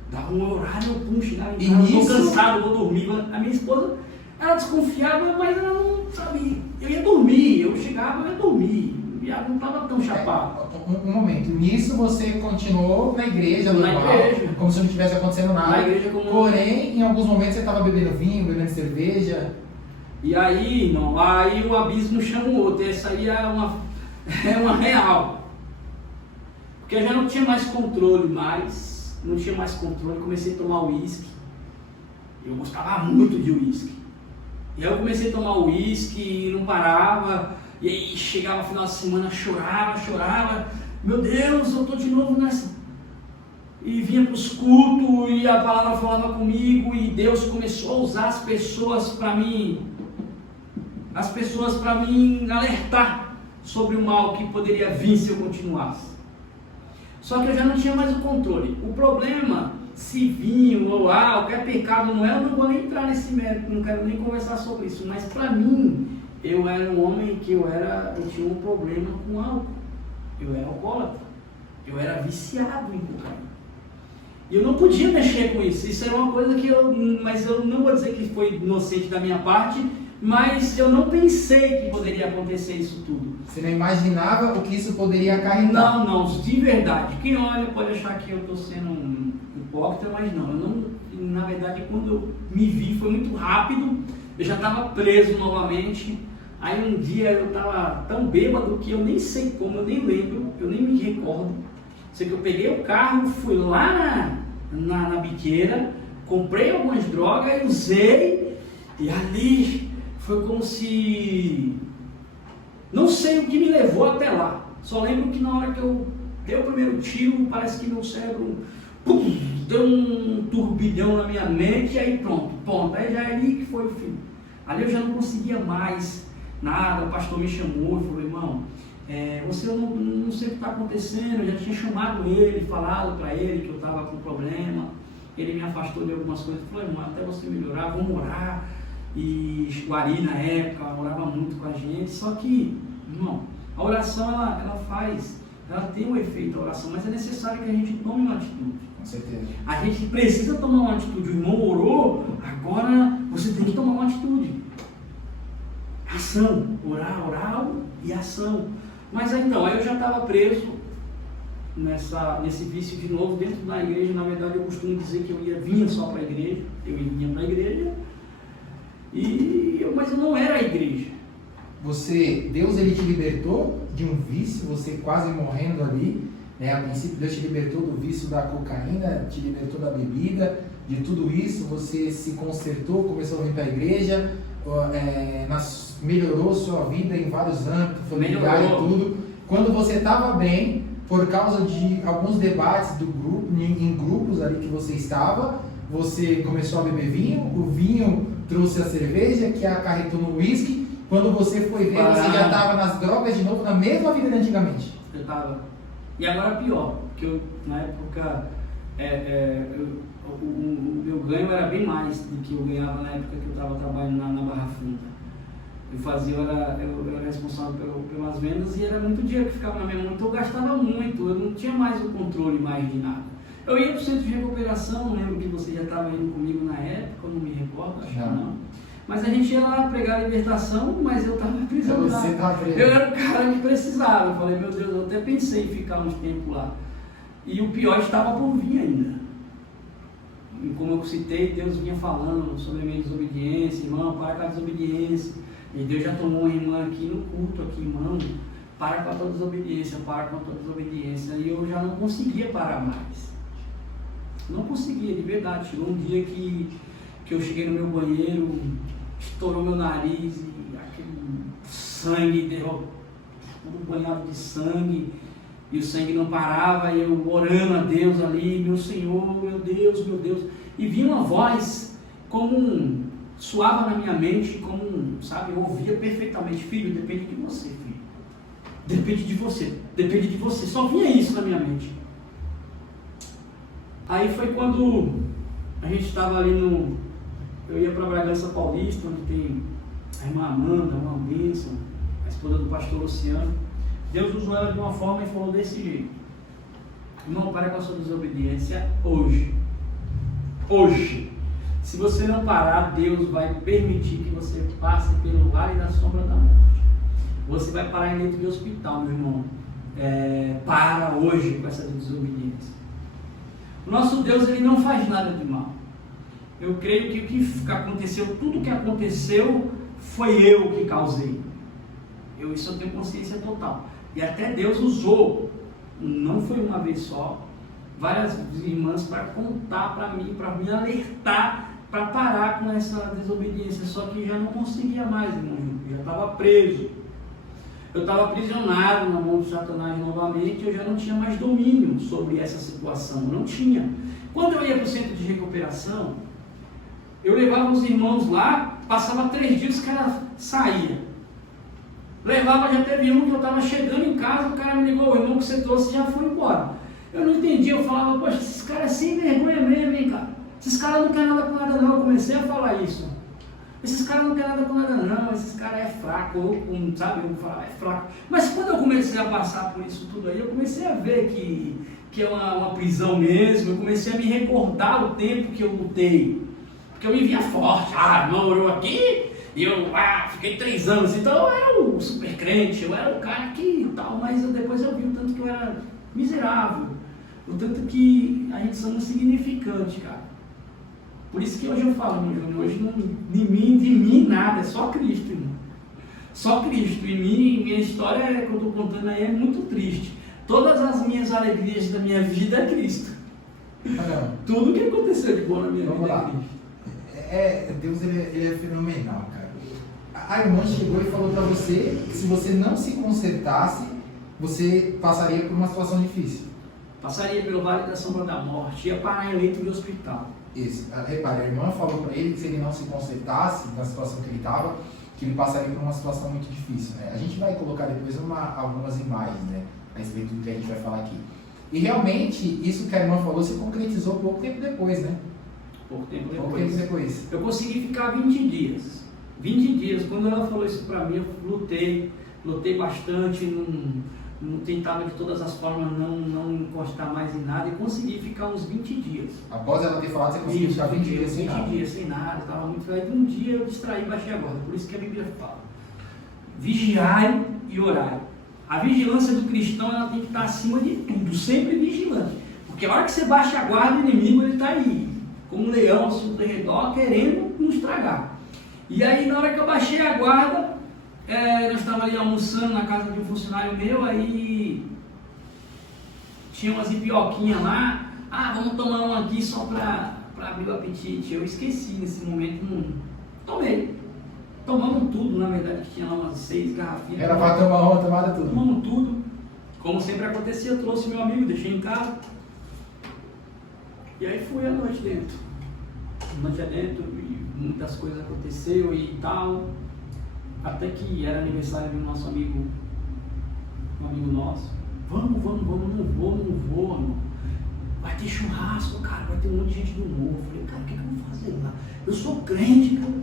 Dava um horário, eu chegava em E casa, nisso- tô cansado, vou dormir. A minha esposa, ela desconfiava, mas ela não sabia. Eu ia dormir, eu chegava, eu ia dormir. E ela não estava tão chapado. Um momento, nisso você continuou na igreja Na normal, igreja. como se não tivesse acontecendo nada. Na igreja como- Porém, em alguns momentos você estava bebendo vinho, bebendo cerveja. E aí, irmão, aí o abismo chama o outro. Essa aí é uma real. Porque eu já não tinha mais controle não tinha mais controle, comecei a tomar uísque. Eu gostava muito de uísque. E aí eu comecei a tomar uísque e não parava. E aí chegava no final de semana, chorava. Meu Deus, eu tô de novo nessa. E vinha para os cultos e a palavra falava comigo e Deus começou a usar as pessoas para mim alertar sobre o mal que poderia vir se eu continuasse. Só que eu já não tinha mais o controle. O problema, se vinho ou álcool é pecado, não é, eu não vou nem entrar nesse mérito, não quero nem conversar sobre isso. Mas para mim, eu era um homem que eu tinha um problema com álcool. Eu era alcoólatra. Eu era viciado em cocaína. E eu não podia mexer com isso. Isso era uma coisa mas eu não vou dizer que foi inocente da minha parte, mas eu não pensei que poderia acontecer isso tudo. Você não imaginava o que isso poderia acarretar. Não, de verdade. Quem olha pode achar que eu estou sendo um hipócrita, mas não. Na verdade, quando eu me vi, foi muito rápido. Eu já estava preso novamente. Aí um dia eu estava tão bêbado que eu nem sei como, eu nem lembro, eu nem me recordo. Sei que eu peguei o carro, fui lá na biqueira, comprei algumas drogas, usei, e ali foi como se... Não sei o que me levou até lá. Só lembro que na hora que eu dei o primeiro tiro, parece que meu cérebro deu um turbilhão na minha mente, e aí pronto. Aí já é ali que foi o fim. Ali eu já não conseguia mais nada, o pastor me chamou e falou, irmão, você não sei o que está acontecendo, eu já tinha chamado ele, falado para ele que eu estava com problema, ele me afastou de algumas coisas, falou, irmão, até você melhorar, vamos orar. E Guari na época orava muito com a gente, só que, irmão, a oração ela tem um efeito, a oração, mas é necessário que a gente tome uma atitude. Com certeza. A gente precisa tomar uma atitude. O irmão orou, agora você tem que tomar uma atitude. Ação, orar e ação. Mas então, aí eu já estava preso nesse vício de novo dentro da igreja. Na verdade, eu costumo dizer que eu vinha só para a igreja, vinha para a igreja. Mas eu não era a igreja. Deus ele te libertou de um vício, você quase morrendo ali, né? A princípio Deus te libertou do vício da cocaína, te libertou da bebida, de tudo isso, você se consertou, começou a vir para a igreja, melhorou sua vida em vários âmbitos, familiar e tudo. Quando você estava bem, por causa de alguns debates do grupo, em grupos ali que você estava, você começou a beber vinho, o vinho trouxe a cerveja, que acarretou no uísque. Quando você foi ver, você já estava nas drogas de novo, na mesma vida de antigamente. Eu estava. E agora pior, porque na época o meu ganho era bem mais do que eu ganhava na época que eu estava trabalhando na Barra Funda. Eu era responsável pelas vendas e era muito dinheiro que ficava na minha mão, então eu gastava muito, eu não tinha mais o controle mais de nada. Eu ia para o centro de recuperação, não lembro que você já estava indo comigo na época, eu não me recordo, acho que não. Mas a gente ia lá pregar a libertação, mas eu estava precisando. Você estava preso. Eu era o cara que precisava. Eu falei, meu Deus, eu até pensei em ficar uns tempos lá. E o pior estava por vir ainda. E como eu citei, Deus vinha falando sobre a minha desobediência, irmão, para com a desobediência. E Deus já tomou uma irmã aqui no culto, aqui, irmão, para com a tua desobediência, para com a tua desobediência. E eu já não conseguia parar mais. Não conseguia, de verdade. Chegou um dia que eu cheguei no meu banheiro, estourou meu nariz e aquele sangue derrubou, tudo banhado de sangue, e o sangue não parava, e eu orando a Deus ali, meu Senhor, meu Deus, e vinha uma voz como soava na minha mente, como, sabe, eu ouvia perfeitamente: filho, depende de você, filho, depende de você, só vinha isso na minha mente. Aí foi quando a gente estava ali eu ia para Bragança Paulista, onde tem a irmã Amanda, uma bênção, a esposa do pastor Luciano. Deus usou ela de uma forma e falou desse jeito: irmão, para com a sua desobediência hoje. Se você não parar, Deus vai permitir que você passe pelo vale da sombra da morte. Você vai parar em leito de hospital, meu irmão. Para hoje com essa desobediência. O nosso Deus, ele não faz nada de mal. Eu creio que o que aconteceu, tudo que aconteceu, foi eu que causei. Isso eu tenho consciência total. E até Deus usou, não foi uma vez só, várias irmãs para contar para mim, para me alertar, para parar com essa desobediência. Só que já não conseguia mais, irmão. Eu já estava preso. Eu estava aprisionado na mão do Satanás novamente. Eu já não tinha mais domínio sobre essa situação. Não tinha. Quando eu ia para o centro de recuperação, eu levava os irmãos lá, passava 3 dias, os caras saíam. Levava, já teve um que eu estava chegando em casa, o cara me ligou: o irmão que você trouxe já foi embora. Eu não entendi, eu falava: poxa, esses caras é sem vergonha mesmo, hein, cara? Esses caras não querem nada com nada não. Eu comecei a falar isso. Esses caras não querem nada com nada não, esses caras é fraco, sabe? Eu falava: é fraco. Mas quando eu comecei a passar por isso tudo aí, eu comecei a ver que é uma prisão mesmo. Eu comecei a me recordar o tempo que eu lutei. Porque eu me via forte. Irmão, eu aqui, e eu fiquei 3 anos, então eu era o super crente, eu era o cara que tal, mas depois eu vi o tanto que eu era miserável, o tanto que a gente somos insignificante, cara. Por isso que hoje eu falo, meu Júnior, hoje não, de mim nada, é só Cristo, irmão. Só Cristo. E minha história que eu estou contando aí é muito triste. Todas as minhas alegrias da minha vida é Cristo. Tudo que aconteceu de bom na minha vida é Cristo. Deus ele é fenomenal, cara. A irmã chegou e falou para você que se você não se consertasse, você passaria por uma situação difícil. Passaria pelo vale da sombra da morte, ia parar em leito de hospital. Isso. Repare, a irmã falou para ele que se ele não se consertasse na situação que ele estava, que ele passaria por uma situação muito difícil, né? A gente vai colocar depois algumas imagens, né, a respeito do que a gente vai falar aqui. E realmente, isso que a irmã falou se concretizou pouco tempo depois, né? Pouco tempo depois. Eu consegui ficar 20 dias. 20 dias. Quando ela falou isso pra mim, eu lutei bastante, não tentava de todas as formas não encostar mais em nada, e consegui ficar uns 20 dias. Após ela ter falado, você conseguiu ficar 20 dias sem nada? 20 dias sem nada, estava muito feliz. Um dia eu distraí e baixei a guarda. Por isso que a Bíblia fala: vigiai e orai. A vigilância do cristão, ela tem que estar acima de tudo, sempre vigilante. Porque a hora que você baixa a guarda, o inimigo ele está aí, como um leão ao seu redor, querendo nos estragar. E aí, na hora que eu baixei a guarda, nós estávamos ali almoçando na casa de um funcionário meu, aí tinha umas ipioquinhas lá. Vamos tomar uma aqui só para abrir o apetite. Eu esqueci nesse momento, não tomei. Tomamos tudo, na verdade, que tinha lá umas 6 garrafinhas. Era para tomar uma, tomada tudo. Tomamos tudo. Como sempre acontecia, eu trouxe meu amigo, deixei em casa. E aí fui à noite dentro. Noite adentro, e muitas coisas aconteceram e tal. Até que era aniversário de um nosso amigo, um amigo nosso. Vamos, não vou, não. Vai ter churrasco, cara, vai ter um monte de gente do morro. Eu falei: cara, o que eu vou fazer lá? Eu sou crente, cara.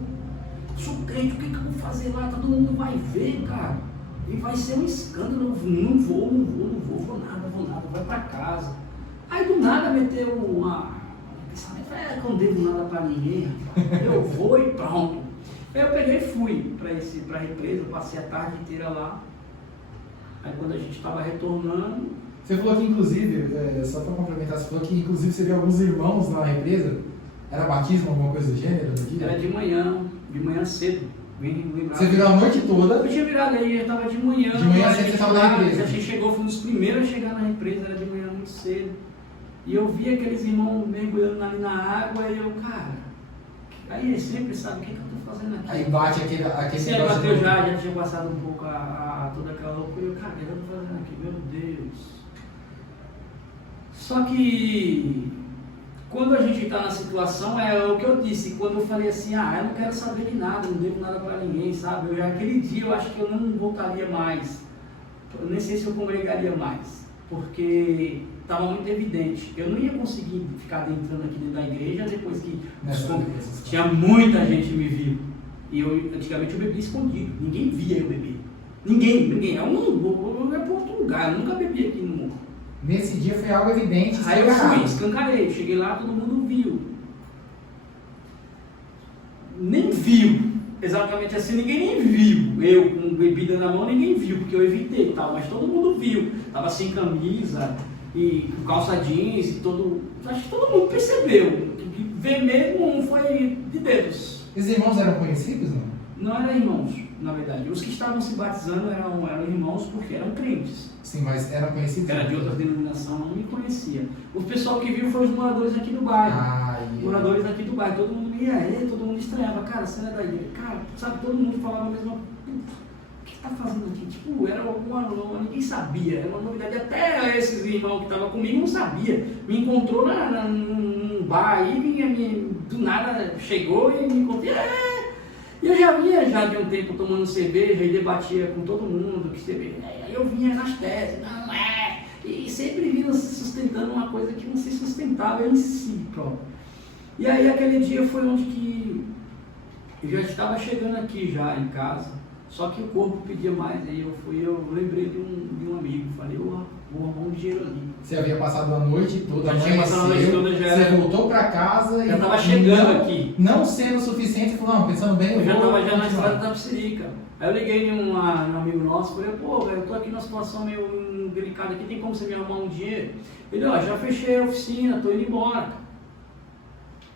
Sou crente, o que eu vou fazer lá? Todo mundo vai ver, cara. E vai ser um escândalo. Não vou nada, vai pra casa. Aí do nada meteu uma pensamento: que eu não devo nada pra ninguém, eu vou e pronto. Aí eu peguei e fui pra represa, passei a tarde inteira lá. Aí quando a gente estava retornando... Você falou que inclusive, só para complementar, você falou que inclusive você viu alguns irmãos na represa? Era batismo, alguma coisa do gênero no dia? Era de manhã cedo. Bem lembrado. Você virou a noite toda? Eu tinha virado aí, eu estava de manhã. De manhã cedo você estava na empresa? Já chegou, fui um dos primeiros a chegar na empresa, era de manhã muito cedo. E eu vi aqueles irmãos mergulhando ali na água e eu, cara, aí eles sempre sabem o que eu estou fazendo aqui. Aí bate aquele Sim, negócio bateu de- já tinha passado um pouco toda aquela loucura. Eu, cara, o que eu estou fazendo aqui? Meu Deus. Só que quando a gente está na situação, é o que eu disse, quando eu falei assim, eu não quero saber de nada, não devo nada para ninguém, sabe? Aquele dia eu acho que eu não voltaria mais, eu nem sei se eu congregaria mais, porque estava muito evidente, eu não ia conseguir ficar entrando aqui dentro da igreja depois que tinha muita gente me viu, e antigamente eu bebia escondido, ninguém via eu beber, ninguém, eu ia para outro lugar, eu nunca bebi aqui no morro. Nesse dia foi algo evidente. Aí eu fui, escancarei, cheguei lá, todo mundo viu. Nem viu, exatamente assim, ninguém nem viu. Eu com bebida na mão, ninguém viu, porque eu evitei e tal, mas todo mundo viu. Tava sem camisa e com calça jeans e todo. Acho que todo mundo percebeu. Ver mesmo foi de Deus. Os irmãos eram conhecidos, não? Não eram irmãos, na verdade. Os que estavam se batizando eram irmãos porque eram crentes. Sim, mas eram conhecidos? Era de outra denominação, não me conhecia. O pessoal que viu foi os moradores aqui do bairro. Moradores aqui do bairro, todo mundo ia, todo mundo estranhava, cara, você não é da igreja. Cara, sabe, todo mundo falava a mesma coisa. O que você tá fazendo aqui? Tipo, era ninguém sabia, era uma novidade. Até esses irmãos que estavam comigo não sabia. Me encontrou num bar aí, do nada chegou e me encontrou. E eu já vinha de um tempo tomando cerveja e debatia com todo mundo que cerveja. Aí eu vinha nas teses, não é. E sempre vinha se sustentando uma coisa que não se sustentava em si próprio. E aí aquele dia foi onde que eu já estava chegando aqui já em casa, só que o corpo pedia mais, aí eu lembrei de um amigo, falei, vou arrumar um dinheiro ali. Você havia passado a noite toda, Já tinha passado a noite toda, você voltou para casa já estava chegando aqui. Não sendo suficiente, você falou, não, pensando bem, eu já estava na estrada da Tapsirica. Aí eu liguei em um amigo nosso, falei, pô, velho, eu tô aqui numa situação meio delicada aqui, tem como você me arrumar um dinheiro? Ele, já fechei a oficina, tô indo embora.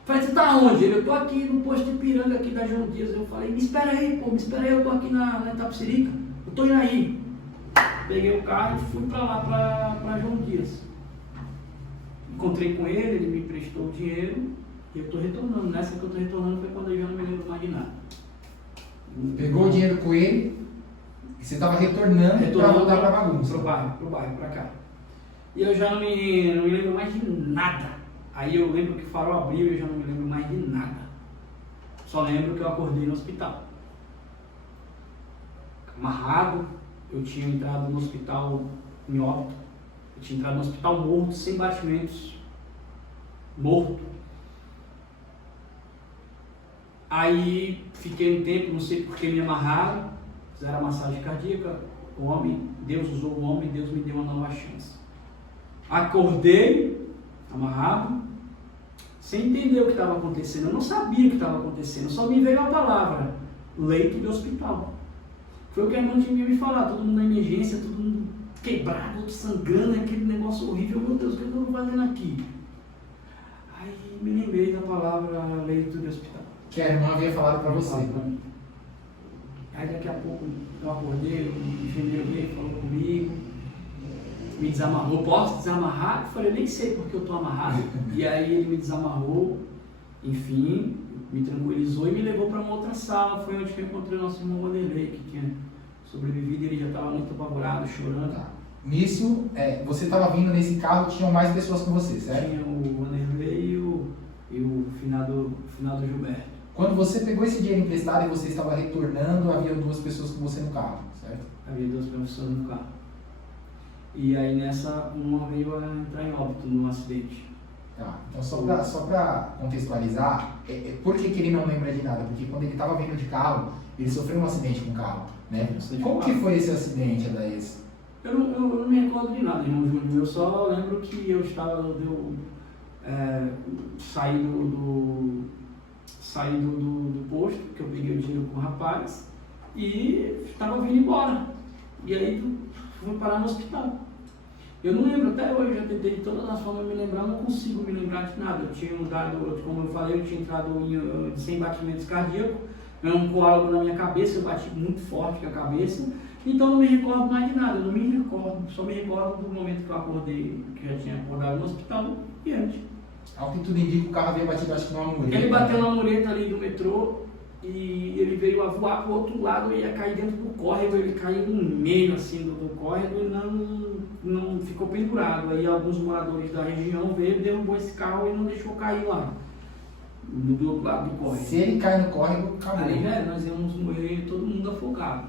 Falei, você tá onde? Ele, eu tô aqui no posto de Ipiranga aqui da João Dias. Eu falei, me espera aí, eu tô aqui na Tapsirica, eu tô indo aí. Peguei o carro e fui pra lá, pra João Dias. Encontrei com ele me emprestou o dinheiro e eu tô retornando. Nessa que eu tô retornando foi quando eu já não me lembro mais de nada. Pegou o dinheiro com ele e você estava retornando para voltar para a bagunça. Pro bairro, para cá. E eu já não me lembro mais de nada. Aí eu lembro que o farol abriu e eu já não me lembro mais de nada. Só lembro que eu acordei no hospital. Amarrado, eu tinha entrado no hospital em óbito. Eu tinha entrado no hospital morto, sem batimentos. Morto. Aí fiquei um tempo, não sei por que me amarraram, fizeram a massagem cardíaca, Deus usou o homem, Deus me deu uma nova chance. Acordei, amarrado, sem entender o que estava acontecendo, eu não sabia o que estava acontecendo, só me veio a palavra, leito de hospital. Foi o que a irmã tinha me falar, todo mundo na emergência, todo mundo quebrado, outro sangrando, aquele negócio horrível, meu Deus, o que eu estou fazendo aqui? Aí me lembrei da palavra leito de hospital. Que a irmã havia falado para você. Aí daqui a pouco eu acordei, o enfermeiro veio, falou comigo, me desamarrou, posso desamarrar? Eu falei, nem sei porque eu estou amarrado. E aí ele me desamarrou, enfim, me tranquilizou e me levou para uma outra sala. Foi onde que eu encontrei o nosso irmão Wanderlei, que tinha sobrevivido, ele já estava muito apavorado, chorando. Tá. Nisso, você estava vindo nesse carro, tinham mais pessoas com você, certo? Tinha o Wanderlei e o finado Gilberto. Quando você pegou esse dinheiro emprestado e você estava retornando, havia 2 pessoas com você no carro, certo? Havia 2 pessoas no carro. E aí nessa, uma veio a entrar em óbito num acidente. Tá, então só para contextualizar, por que ele não lembra de nada? Porque quando ele estava vindo de carro, ele sofreu um acidente com o carro, né? Como que foi esse acidente, Adaías? Eu não me recordo de nada, irmão Júlio. Eu só lembro que eu saí do posto, que eu peguei o dinheiro com o rapaz e estava vindo embora. E aí fui parar no hospital. Eu não lembro, até hoje, eu já tentei de todas as formas me lembrar, eu não consigo me lembrar de nada. Eu tinha mudado, como eu falei, eu tinha entrado em 100 batimentos cardíacos, um coágulo na minha cabeça, eu bati muito forte com a cabeça, então eu não me recordo mais de nada, eu não me recordo, só me recordo do momento que eu acordei, que já tinha acordado no hospital e antes. Ao que tudo indica, o carro veio batido, acho que numa mureta. Ele bateu na mureta ali do metrô e ele veio a voar para o outro lado e ia cair dentro do córrego, ele caiu no meio assim do córrego e não ficou pendurado. Aí alguns moradores da região veio, derrubou esse carro e não deixou cair lá, do outro lado do córrego. Se ele cai no córrego, acabou. Aí nós íamos morrer todo mundo afogado,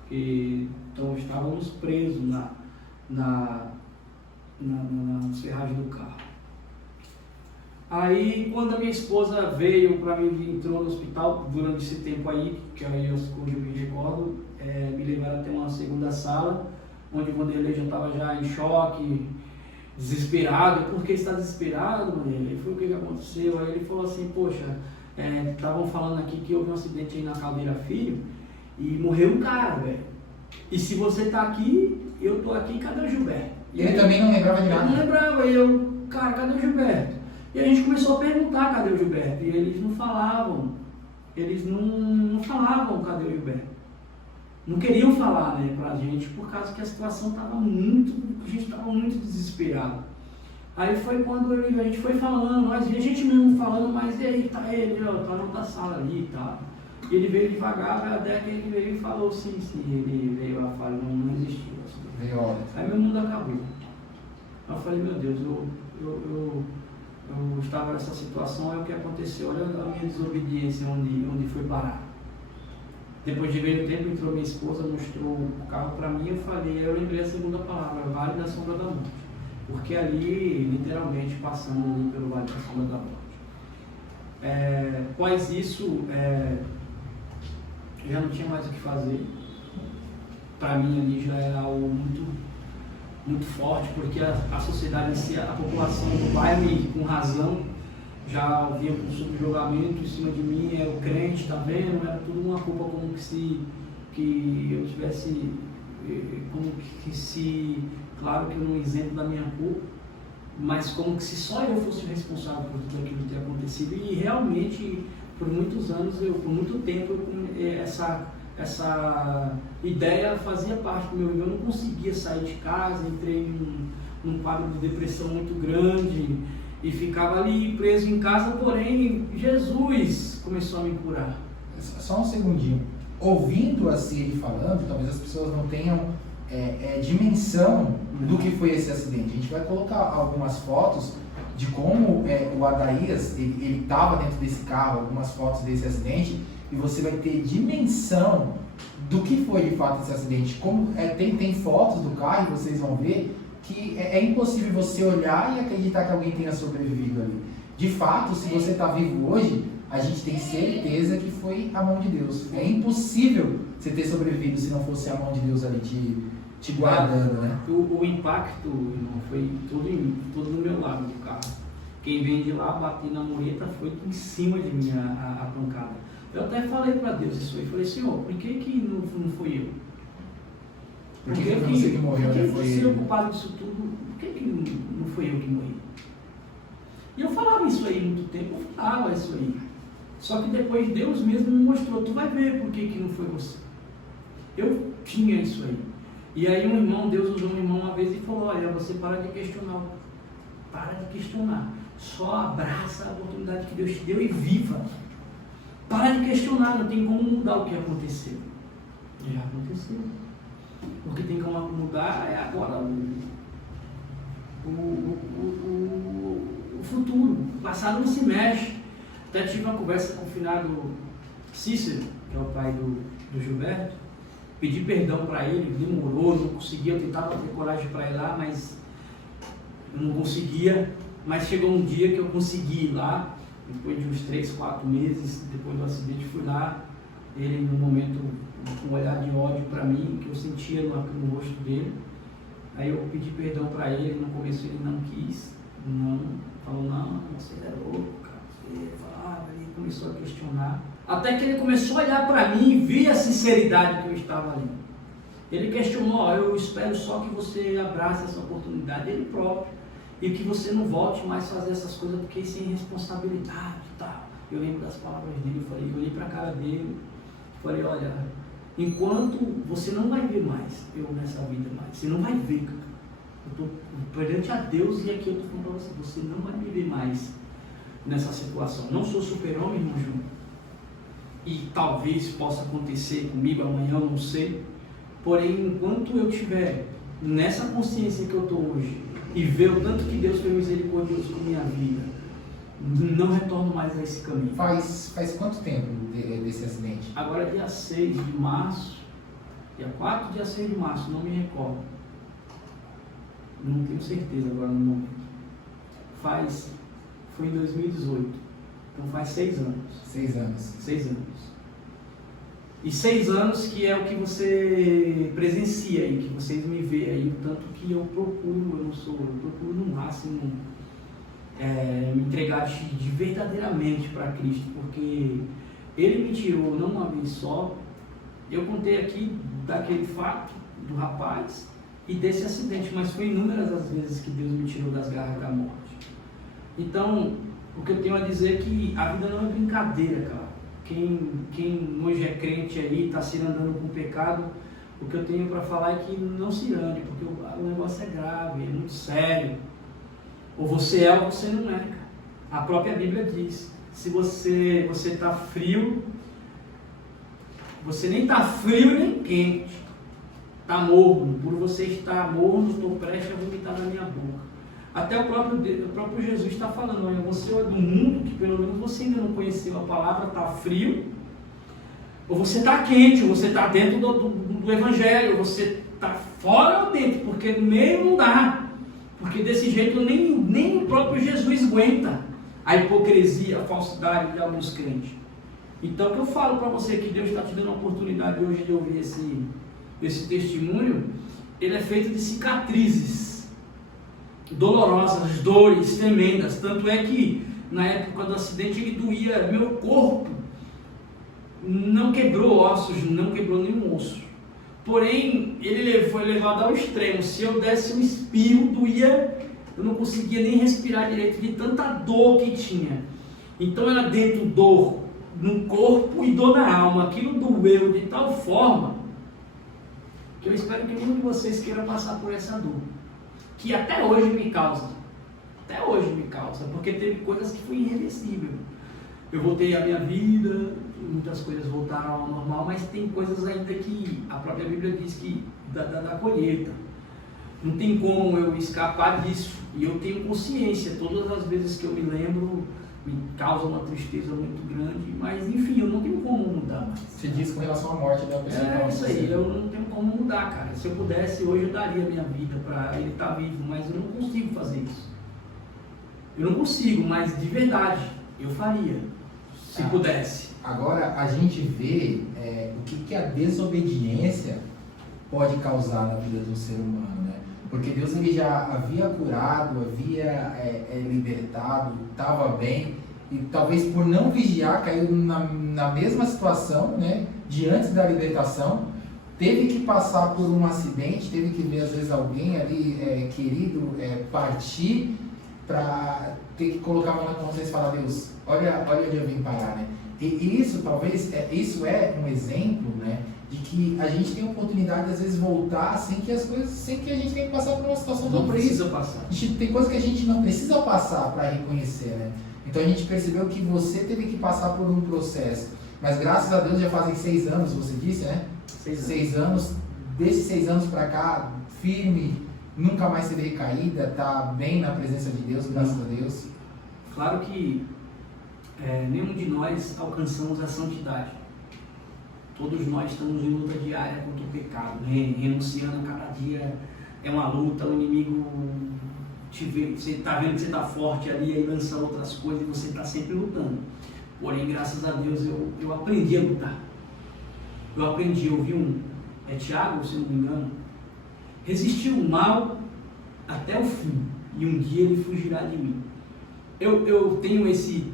porque então estávamos presos nas ferragens do carro. Aí, quando a minha esposa veio para mim, entrou no hospital, durante esse tempo aí, que aí hoje eu me recordo, me levaram até uma segunda sala, onde o Vanderlei já estava já em choque, desesperado. Por que está desesperado, Vanderlei? Foi o que aconteceu? Aí ele falou assim, poxa, estavam falando aqui que houve um acidente aí na Caldeira Filho e morreu um cara, velho. E se você está aqui, eu estou aqui, cadê o Gilberto? Ele também não lembrava de nada. Eu não lembrava, cara, cadê o Gilberto? E a gente começou a perguntar cadê o Gilberto, e eles não falavam, não falavam cadê o Gilberto. Não queriam falar, né, pra gente, por causa que a situação estava a gente estava muito desesperado. Aí foi quando a gente foi falando, a gente mesmo falando, mas e aí, tá ele, ó, tá na outra sala ali e tal. E ele veio devagar, até que ele veio e falou, sim, ele veio lá, falou, não existiu. Aí meu mundo acabou. Eu falei, meu Deus, eu estava nessa situação, aí o que aconteceu? Olha a minha desobediência, onde foi parar. Depois de ver o tempo, entrou minha esposa, mostrou o carro para mim, eu lembrei a segunda palavra, Vale da Sombra da Morte. Porque ali, literalmente, passando ali pelo Vale da Sombra da Morte. Após isso, já não tinha mais o que fazer. Para mim ali já era algo muito forte, porque a sociedade em si, a população do bairro, com razão, já vinha com subjugamento em cima de mim, o crente, tá vendo? Era tudo uma culpa como que eu tivesse, como que se, claro que eu não isento da minha culpa, mas como que se só eu fosse o responsável por tudo aquilo ter acontecido. E realmente, por muitos anos, por muito tempo, essa ideia fazia parte do meu vida. Eu não conseguia sair de casa, entrei num quadro de depressão muito grande e ficava ali preso em casa, porém Jesus começou a me curar. Só um segundinho. Ouvindo assim ele falando, talvez as pessoas não tenham dimensão do que foi esse acidente. A gente vai colocar algumas fotos de como o Adaías ele estava dentro desse carro, algumas fotos desse acidente, e você vai ter dimensão do que foi de fato esse acidente. Como tem fotos do carro e vocês vão ver que é impossível você olhar e acreditar que alguém tenha sobrevivido ali. De fato, se você está vivo hoje, a gente tem certeza que foi a mão de Deus. É impossível você ter sobrevivido se não fosse a mão de Deus ali te guardando, né? O impacto, irmão, foi todo no meu lado do carro. Quem vem de lá, bater na mureta, foi em cima de mim a pancada. Eu até falei para Deus isso aí, falei, Senhor, por que não fui eu? Por que você que morreu, por que né? Foi você ele. o culpado disso tudo? Por que não foi eu que morri? E eu falava isso aí muito tempo, eu falava isso aí. Só que depois Deus mesmo me mostrou, tu vai ver por que não foi você. Eu tinha isso aí. E aí um irmão, Deus usou um irmão uma vez e falou, olha, você para de questionar. Para de questionar. Só abraça a oportunidade que Deus te deu e viva. Para de questionar, não tem como mudar o que aconteceu. Já aconteceu. O que tem como mudar é agora o futuro. O passado não se mexe. Até tive uma conversa com o finado Cícero, que é o pai do Gilberto. Pedi perdão para ele, demorou, não conseguia, eu tentava ter coragem para ir lá, mas não conseguia. Mas chegou um dia que eu consegui ir lá, depois de uns 3, 4 meses, depois do acidente, fui lá. Ele, num momento, com um olhar de ódio para mim, que eu sentia no rosto dele. Aí eu pedi perdão para ele, no começo ele não quis, falou, não, você é louco, cara, você falava, ele começou a questionar. Até que ele começou a olhar para mim e ver a sinceridade que eu estava ali. Ele questionou, ó, eu espero só que você abrace essa oportunidade, ele próprio, e que você não volte mais a fazer essas coisas porque isso é irresponsabilidade e tal. Eu lembro das palavras dele, eu olhei para a cara dele, falei, olha, enquanto você não vai ver mais eu nessa vida mais, você não vai ver, cara. Eu estou perante a Deus e aqui eu estou falando para você, você não vai me ver mais nessa situação. Não sou super-homem, irmão João, e talvez possa acontecer comigo amanhã, eu não sei. Porém, enquanto eu estiver nessa consciência que eu estou hoje e ver o tanto que Deus foi misericordioso com a minha vida, não retorno mais a esse caminho. Faz quanto tempo desse acidente? Agora dia 6 de março, dia 4, dia 6 de março, não me recordo. Não tenho certeza agora no momento. Foi em 2018, então faz 6 anos. 6 anos. 6 anos. E 6 anos que é o que você presencia aí, que vocês me veem aí, o tanto que eu procuro no máximo me entregar de verdadeiramente para Cristo, porque Ele me tirou não uma vez só. Eu contei aqui daquele fato do rapaz e desse acidente, mas foi inúmeras as vezes que Deus me tirou das garras da morte. Então, o que eu tenho a dizer é que a vida não é brincadeira, cara. Quem hoje é crente aí, está se andando com pecado, o que eu tenho para falar é que não se ande, porque o negócio é grave, é muito sério. Ou você é ou você não é, cara. A própria Bíblia diz, se você está frio, você nem está frio nem quente, está morno. Por você estar morno, estou prestes a vomitar na minha boca. Até o próprio Jesus está falando, olha, você é do mundo, que pelo menos você ainda não conheceu a palavra, está frio, ou você está quente, ou você está dentro do Evangelho, ou você está fora ou dentro, porque no meio não dá, porque desse jeito nem o próprio Jesus aguenta a hipocrisia, a falsidade de alguns crentes. Então, o que eu falo para você, que Deus está te dando a oportunidade hoje de ouvir esse testemunho, ele é feito de cicatrizes dolorosas, dores tremendas, tanto é que na época do acidente ele doía, meu corpo não quebrou ossos, não quebrou nenhum osso, porém ele foi levado ao extremo. Se eu desse um espirro, doía, eu não conseguia nem respirar direito de tanta dor que tinha. Então era dentro dor no corpo e dor na alma. Aquilo doeu de tal forma que eu espero que nenhum de vocês queira passar por essa dor, que até hoje me causa, porque teve coisas que foi irreversível. Eu voltei à minha vida, muitas coisas voltaram ao normal, mas tem coisas ainda que a própria Bíblia diz que da colheita. Não tem como eu escapar disso, e eu tenho consciência, todas as vezes que eu me lembro, me causa uma tristeza muito grande, mas enfim, eu não tenho como mudar. Você disse com relação à morte da pessoa. É isso aí, eu não tenho como mudar, cara. Se eu pudesse, hoje eu daria a minha vida para ele estar vivo, mas eu não consigo fazer isso. Eu não consigo, mas de verdade, eu faria, se pudesse. Agora, a gente vê o que a desobediência pode causar na vida do ser humano, né? Porque Deus ele já havia curado, havia libertado, estava bem, e talvez por não vigiar caiu na mesma situação, né, de antes da libertação, teve que passar por um acidente, teve que ver às vezes alguém ali querido partir, para ter que colocar a mão na consciência e falar, Deus, olha onde eu vim parar, né? E isso talvez, isso é um exemplo, né, de que a gente tem a oportunidade de às vezes voltar sem que a gente tenha que passar por uma situação Não tão precisa triste. passar. Tem coisas que a gente não precisa passar para reconhecer, né? Então a gente percebeu que você teve que passar por um processo, mas graças a Deus já fazem 6 anos, você disse, né? 6 anos. Desses 6 anos para cá, firme, nunca mais teve recaída, tá bem na presença de Deus, graças a Deus. Claro que nenhum de nós alcançamos a santidade. Todos nós estamos em luta diária contra o pecado, renunciando a cada dia. É uma luta, o inimigo te vê, você está vendo que você está forte ali, aí lança outras coisas e você está sempre lutando. Porém, graças a Deus, eu aprendi a lutar. Eu vi Tiago, se não me engano, resistir o mal até o fim, e um dia ele fugirá de mim. Eu tenho esse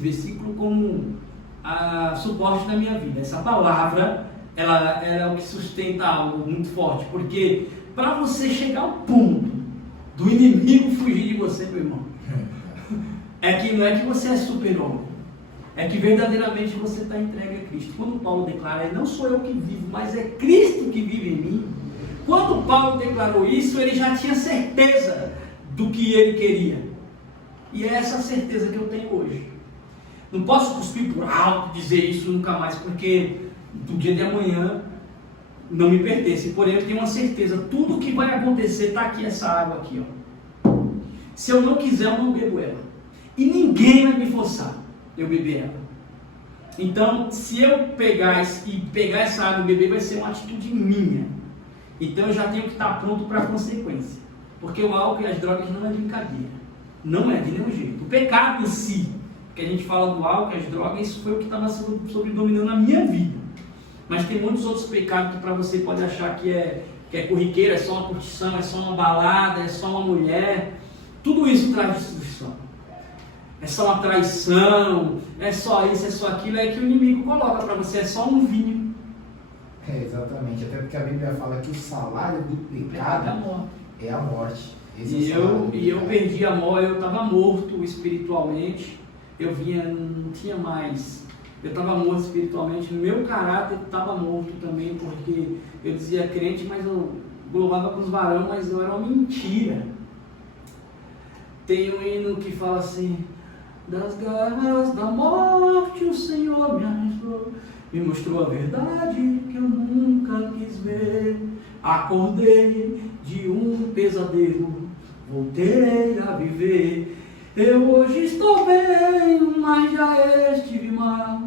versículo como a suporte da minha vida. Essa palavra ela é o que sustenta algo muito forte, porque para você chegar ao ponto do inimigo fugir de você, meu irmão, não é que você é super-homem, é que verdadeiramente você está entregue a Cristo. Quando Paulo declara, não sou eu que vivo, mas é Cristo que vive em mim. Quando Paulo declarou isso, ele já tinha certeza do que ele queria. E é essa certeza que eu tenho hoje. Não posso cuspir por alto, dizer isso nunca mais, porque do dia de amanhã não me pertence. Porém, eu tenho uma certeza, tudo que vai acontecer está aqui, essa água aqui, ó. Se eu não quiser, eu não bebo ela. E ninguém vai me forçar eu beber ela. Então, se eu pegar essa água e beber, vai ser uma atitude minha. Então, eu já tenho que estar pronto para a consequência. Porque o álcool e as drogas não é brincadeira. Não é de nenhum jeito. O pecado em si, que a gente fala do álcool e as drogas, isso foi o que estava sobredominando a minha vida. Mas tem muitos outros pecados que para você pode achar que é corriqueiro, é só uma curtição, é só uma balada, é só uma mulher. Tudo isso traz destruição. É só uma traição, é só isso, é só aquilo, é que o inimigo coloca para você, é só um vinho. Exatamente, até porque a Bíblia fala que o salário do pecado é a morte. E eu perdi a morte, eu estava morto espiritualmente, eu não tinha mais, eu estava morto espiritualmente, meu caráter estava morto também, porque eu dizia crente, mas eu louvava com os varão, mas eu era uma mentira. Tem um hino que fala assim: das garras da morte o Senhor me arrastou, me mostrou a verdade que eu nunca quis ver. Acordei de um pesadelo, voltei a viver. Eu hoje estou bem, mas já estive mal.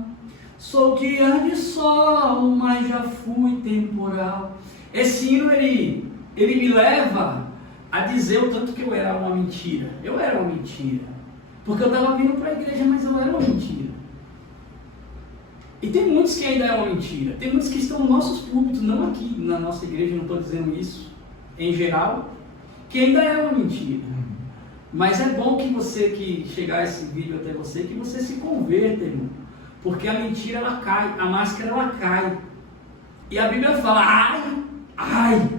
Sou dia de sol, mas já fui temporal. Esse hino, ele me leva a dizer o tanto que eu era uma mentira. Eu era uma mentira. Porque eu estava vindo para a igreja, mas eu era uma mentira. E tem muitos que ainda é uma mentira. Tem muitos que estão nos nossos púlpitos, não aqui na nossa igreja, não estou dizendo isso, em geral, que ainda é uma mentira. Mas é bom que você, que chegar esse vídeo até você, que você se converta, irmão. Porque a mentira, ela cai, a máscara, ela cai. E a Bíblia fala, ai,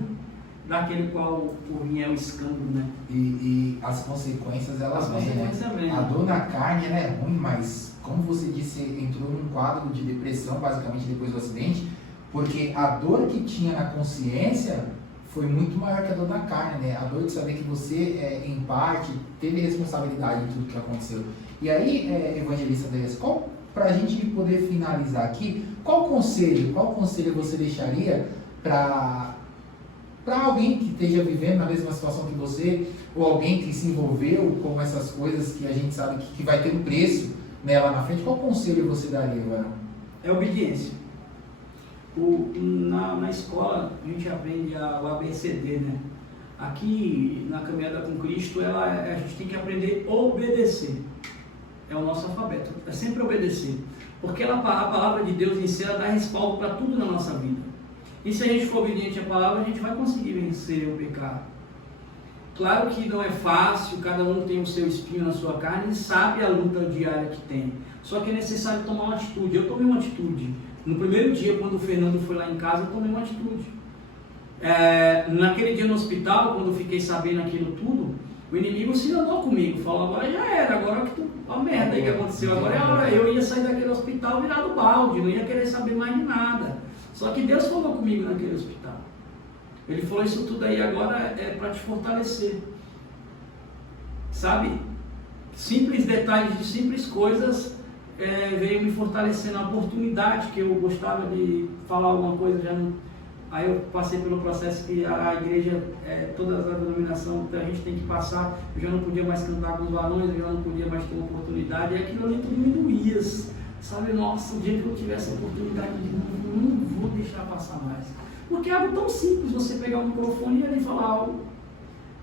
daquele qual por mim é o escândalo, né? E as consequências, elas vêm, né? A dor na carne, ela é ruim, mas como você disse, entrou num quadro de depressão, basicamente depois do acidente, porque a dor que tinha na consciência foi muito maior que a dor na carne, né? A dor de saber que você, em parte, teve responsabilidade em tudo que aconteceu. E aí, evangelista Deus, para a gente poder finalizar aqui, qual conselho você deixaria para alguém que esteja vivendo na mesma situação que você, ou alguém que se envolveu com essas coisas que a gente sabe que vai ter um preço, né, lá na frente? Qual conselho você daria, Varão? É obediência. Na escola a gente aprende o ABCD, né? Aqui na caminhada com Cristo a gente tem que aprender a obedecer. É o nosso alfabeto, é sempre obedecer. Porque a palavra de Deus em si, ela dá respaldo para tudo na nossa vida. E se a gente for obediente à palavra, a gente vai conseguir vencer o pecado. Claro que não é fácil, cada um tem o seu espinho na sua carne e sabe a luta diária que tem. Só que é necessário tomar uma atitude. Eu tomei uma atitude. No primeiro dia, quando o Fernando foi lá em casa, eu tomei uma atitude. Naquele dia no hospital, quando eu fiquei sabendo aquilo tudo, o inimigo se andou comigo. Falou, agora já era, agora que a merda aí que aconteceu. Agora é a hora, eu ia sair daquele hospital virado balde, não ia querer saber mais de nada. Só que Deus falou comigo naquele hospital. Ele falou, isso tudo aí agora é para te fortalecer. Sabe? Simples detalhes de simples coisas veio me fortalecer na oportunidade que eu gostava de falar alguma coisa, já não... Aí eu passei pelo processo que a igreja, todas as denominações que a gente tem que passar, eu já não podia mais cantar com os varões, eu já não podia mais ter uma oportunidade, e aquilo ali tudo me doía, sabe? Nossa, o dia que eu tiver essa oportunidade de novo, eu não vou deixar passar mais. Porque é algo tão simples, você pegar o microfone e ali falar algo,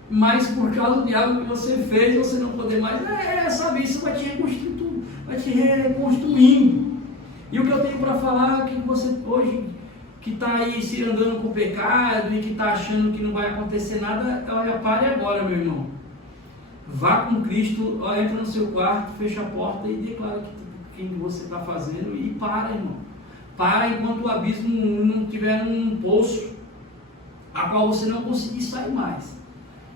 mas por causa de algo que você fez, você não poder mais, sabe, isso vai te reconstruir tudo, vai te reconstruindo. E o que eu tenho para falar é que você hoje, que está aí se andando com o pecado e que está achando que não vai acontecer nada, olha, pare agora, meu irmão. Vá com Cristo, entra no seu quarto, fecha a porta e declara quem você está fazendo e para, irmão. Para enquanto o abismo não estiver num poço a qual você não conseguir sair mais.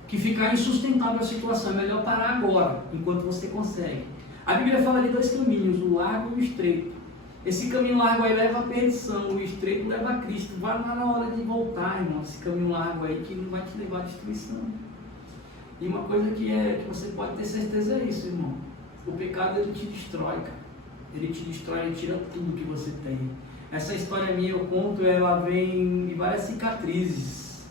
Que ficar insustentável a situação. É melhor parar agora, enquanto você consegue. A Bíblia fala de dois caminhos, o largo e o estreito. Esse caminho largo aí leva à perdição, o estreito leva a Cristo. Vai lá na hora de voltar, irmão, esse caminho largo aí que não vai te levar à destruição. E uma coisa que você pode ter certeza é isso, irmão. O pecado, ele te destrói, cara. Ele te destrói, ele tira tudo que você tem. Essa história minha, eu conto, ela vem de várias cicatrizes.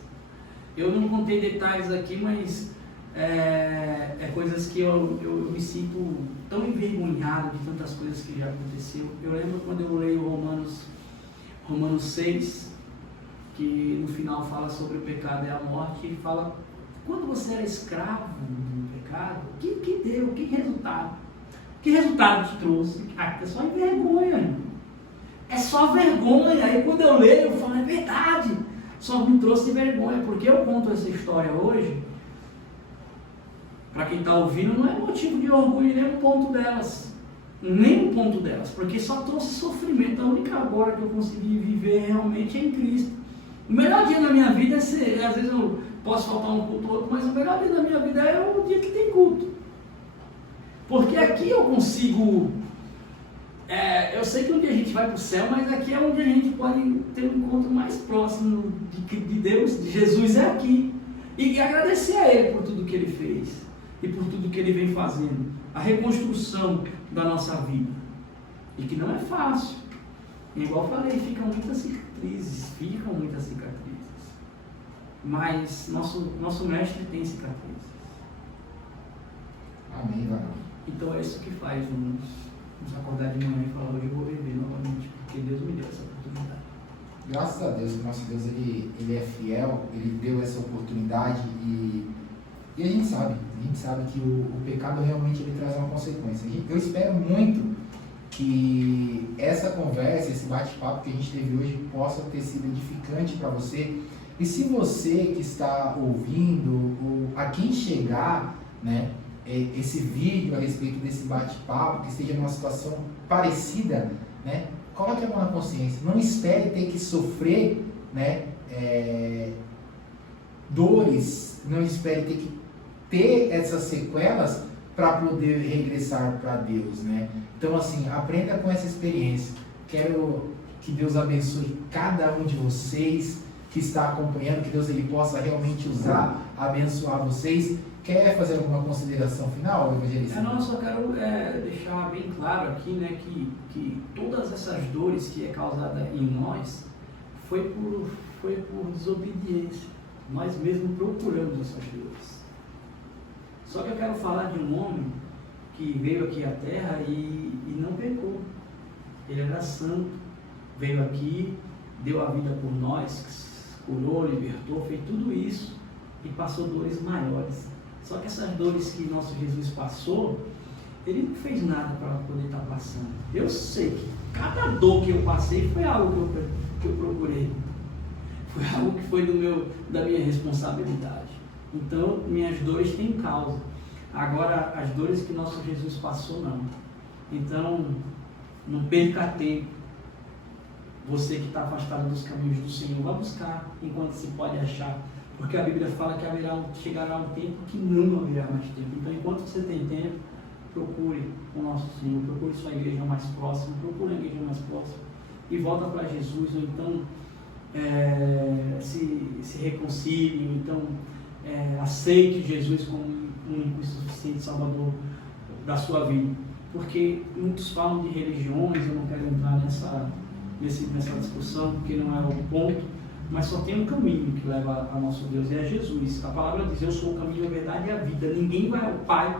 Eu não contei detalhes aqui, mas é coisas que eu me sinto tão envergonhado de tantas coisas que já aconteceu. Eu lembro quando eu leio Romanos 6, que no final fala sobre o pecado e a morte, e fala, quando você era escravo do pecado, que deu, que resultado? Que resultado te trouxe? É só vergonha, irmão. É só vergonha. Aí quando eu leio, eu falo, é verdade. Só me trouxe vergonha. Porque eu conto essa história hoje, para quem está ouvindo, não é motivo de orgulho nem um ponto delas. Nem um ponto delas. Porque só trouxe sofrimento. A única agora que eu consegui viver realmente é em Cristo. O melhor dia da minha vida é ser, às vezes eu posso faltar um culto ou outro, mas o melhor dia da minha vida é o dia que tem culto. Porque aqui eu consigo... eu sei que um dia a gente vai para o céu, mas aqui é onde a gente pode ter um encontro mais próximo de Deus, de Jesus, é aqui. E agradecer a Ele por tudo que Ele fez e por tudo que Ele vem fazendo. A reconstrução da nossa vida. E que não é fácil. Igual eu falei, ficam muitas cicatrizes. Mas nosso mestre tem cicatrizes. Amém, varão. Então é isso que faz nos acordar de manhã e falar, hoje eu vou viver novamente, porque Deus me deu essa oportunidade. Graças a Deus, o nosso Deus ele é fiel, Ele deu essa oportunidade e a gente sabe que o pecado realmente ele traz uma consequência. Eu espero muito que essa conversa, esse bate-papo que a gente teve hoje possa ter sido edificante para você. E se você que está ouvindo, ou a quem chegar, né, esse vídeo a respeito desse bate-papo, que esteja numa situação parecida, né, coloque a mão na consciência. Não espere ter que sofrer, né, dores, não espere ter que ter essas sequelas para poder regressar para Deus, né? Então, assim, aprenda com essa experiência. Quero que Deus abençoe cada um de vocês que está acompanhando, que Deus ele possa realmente usar, abençoar vocês. Quer fazer alguma consideração final, evangelista? Não, eu só quero deixar bem claro aqui, né, que todas essas dores que é causada em nós foi por desobediência. Nós mesmos procuramos essas dores. Só que eu quero falar de um homem que veio aqui à Terra e não pecou. Ele era santo, veio aqui, deu a vida por nós, curou, libertou, fez tudo isso e passou dores maiores. Só que essas dores que nosso Jesus passou, ele não fez nada para poder estar passando. Eu sei que cada dor que eu passei foi algo que eu procurei. Foi algo que foi da minha responsabilidade. Então, minhas dores têm causa. Agora, as dores que nosso Jesus passou, não. Então, não perca tempo. Você que está afastado dos caminhos do Senhor, vá buscar enquanto se pode achar. Porque a Bíblia fala que chegará um tempo que não haverá mais tempo. Então, enquanto você tem tempo, procure o nosso Senhor, procure sua igreja mais próxima, procure a igreja mais próxima e volta para Jesus, ou então se reconcilie, ou então aceite Jesus como um único e suficiente Salvador da sua vida. Porque muitos falam de religiões, eu não quero entrar nessa discussão, porque não é o ponto, mas só tem um caminho que leva a nosso Deus, e é Jesus. A palavra diz, eu sou o caminho, a verdade e a vida. Ninguém vai ao Pai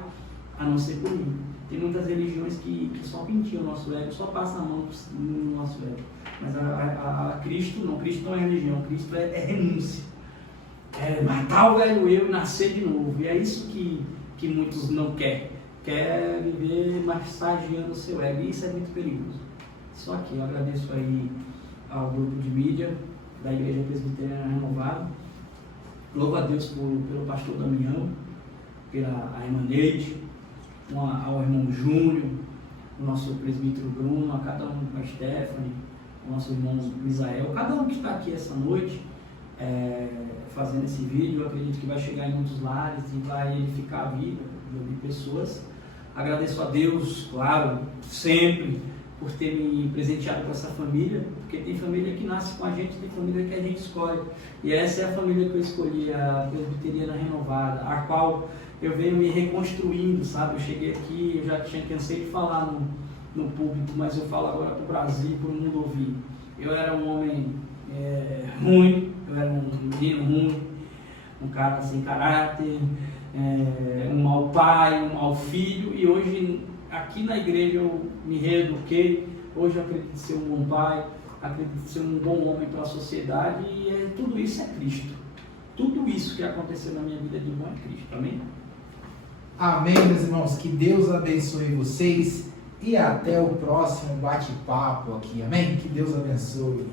a não ser por mim. Tem muitas religiões que só pintiam o nosso ego, só passam a mão no nosso ego. Mas a Cristo não é religião, Cristo é renúncia. É matar o velho eu e nascer de novo. E é isso que muitos não querem. Quer viver massageando o seu ego, e isso é muito perigoso. Só que eu agradeço aí ao grupo de mídia da Igreja Presbiteriana Renovada. Louvo a Deus pelo pastor Damião, pela irmã Neide, ao irmão Júnior, o nosso presbítero Bruno, a cada um, a Stephanie, nosso irmão Misael, cada um que está aqui essa noite fazendo esse vídeo. Eu acredito que vai chegar em muitos lares e vai edificar a vida de pessoas. Agradeço a Deus, claro, sempre, por ter me presenteado com essa família, porque tem família que nasce com a gente, tem família que a gente escolhe. E essa é a família que eu escolhi, a Presbiteriana Renovada, a qual eu venho me reconstruindo, sabe? Eu cheguei aqui, eu já cansei de falar no público, mas eu falo agora para o Brasil, para o mundo ouvir. Eu era um homem ruim, eu era um menino ruim, um cara sem caráter, um mau pai, um mau filho, e hoje aqui na igreja eu me reeduquei. Hoje eu acredito ser um bom pai, acredito ser um bom homem para a sociedade, e tudo isso é Cristo. Tudo isso que aconteceu na minha vida de irmão é Cristo, amém? Amém, meus irmãos, que Deus abençoe vocês e até o próximo bate-papo aqui, amém? Que Deus abençoe.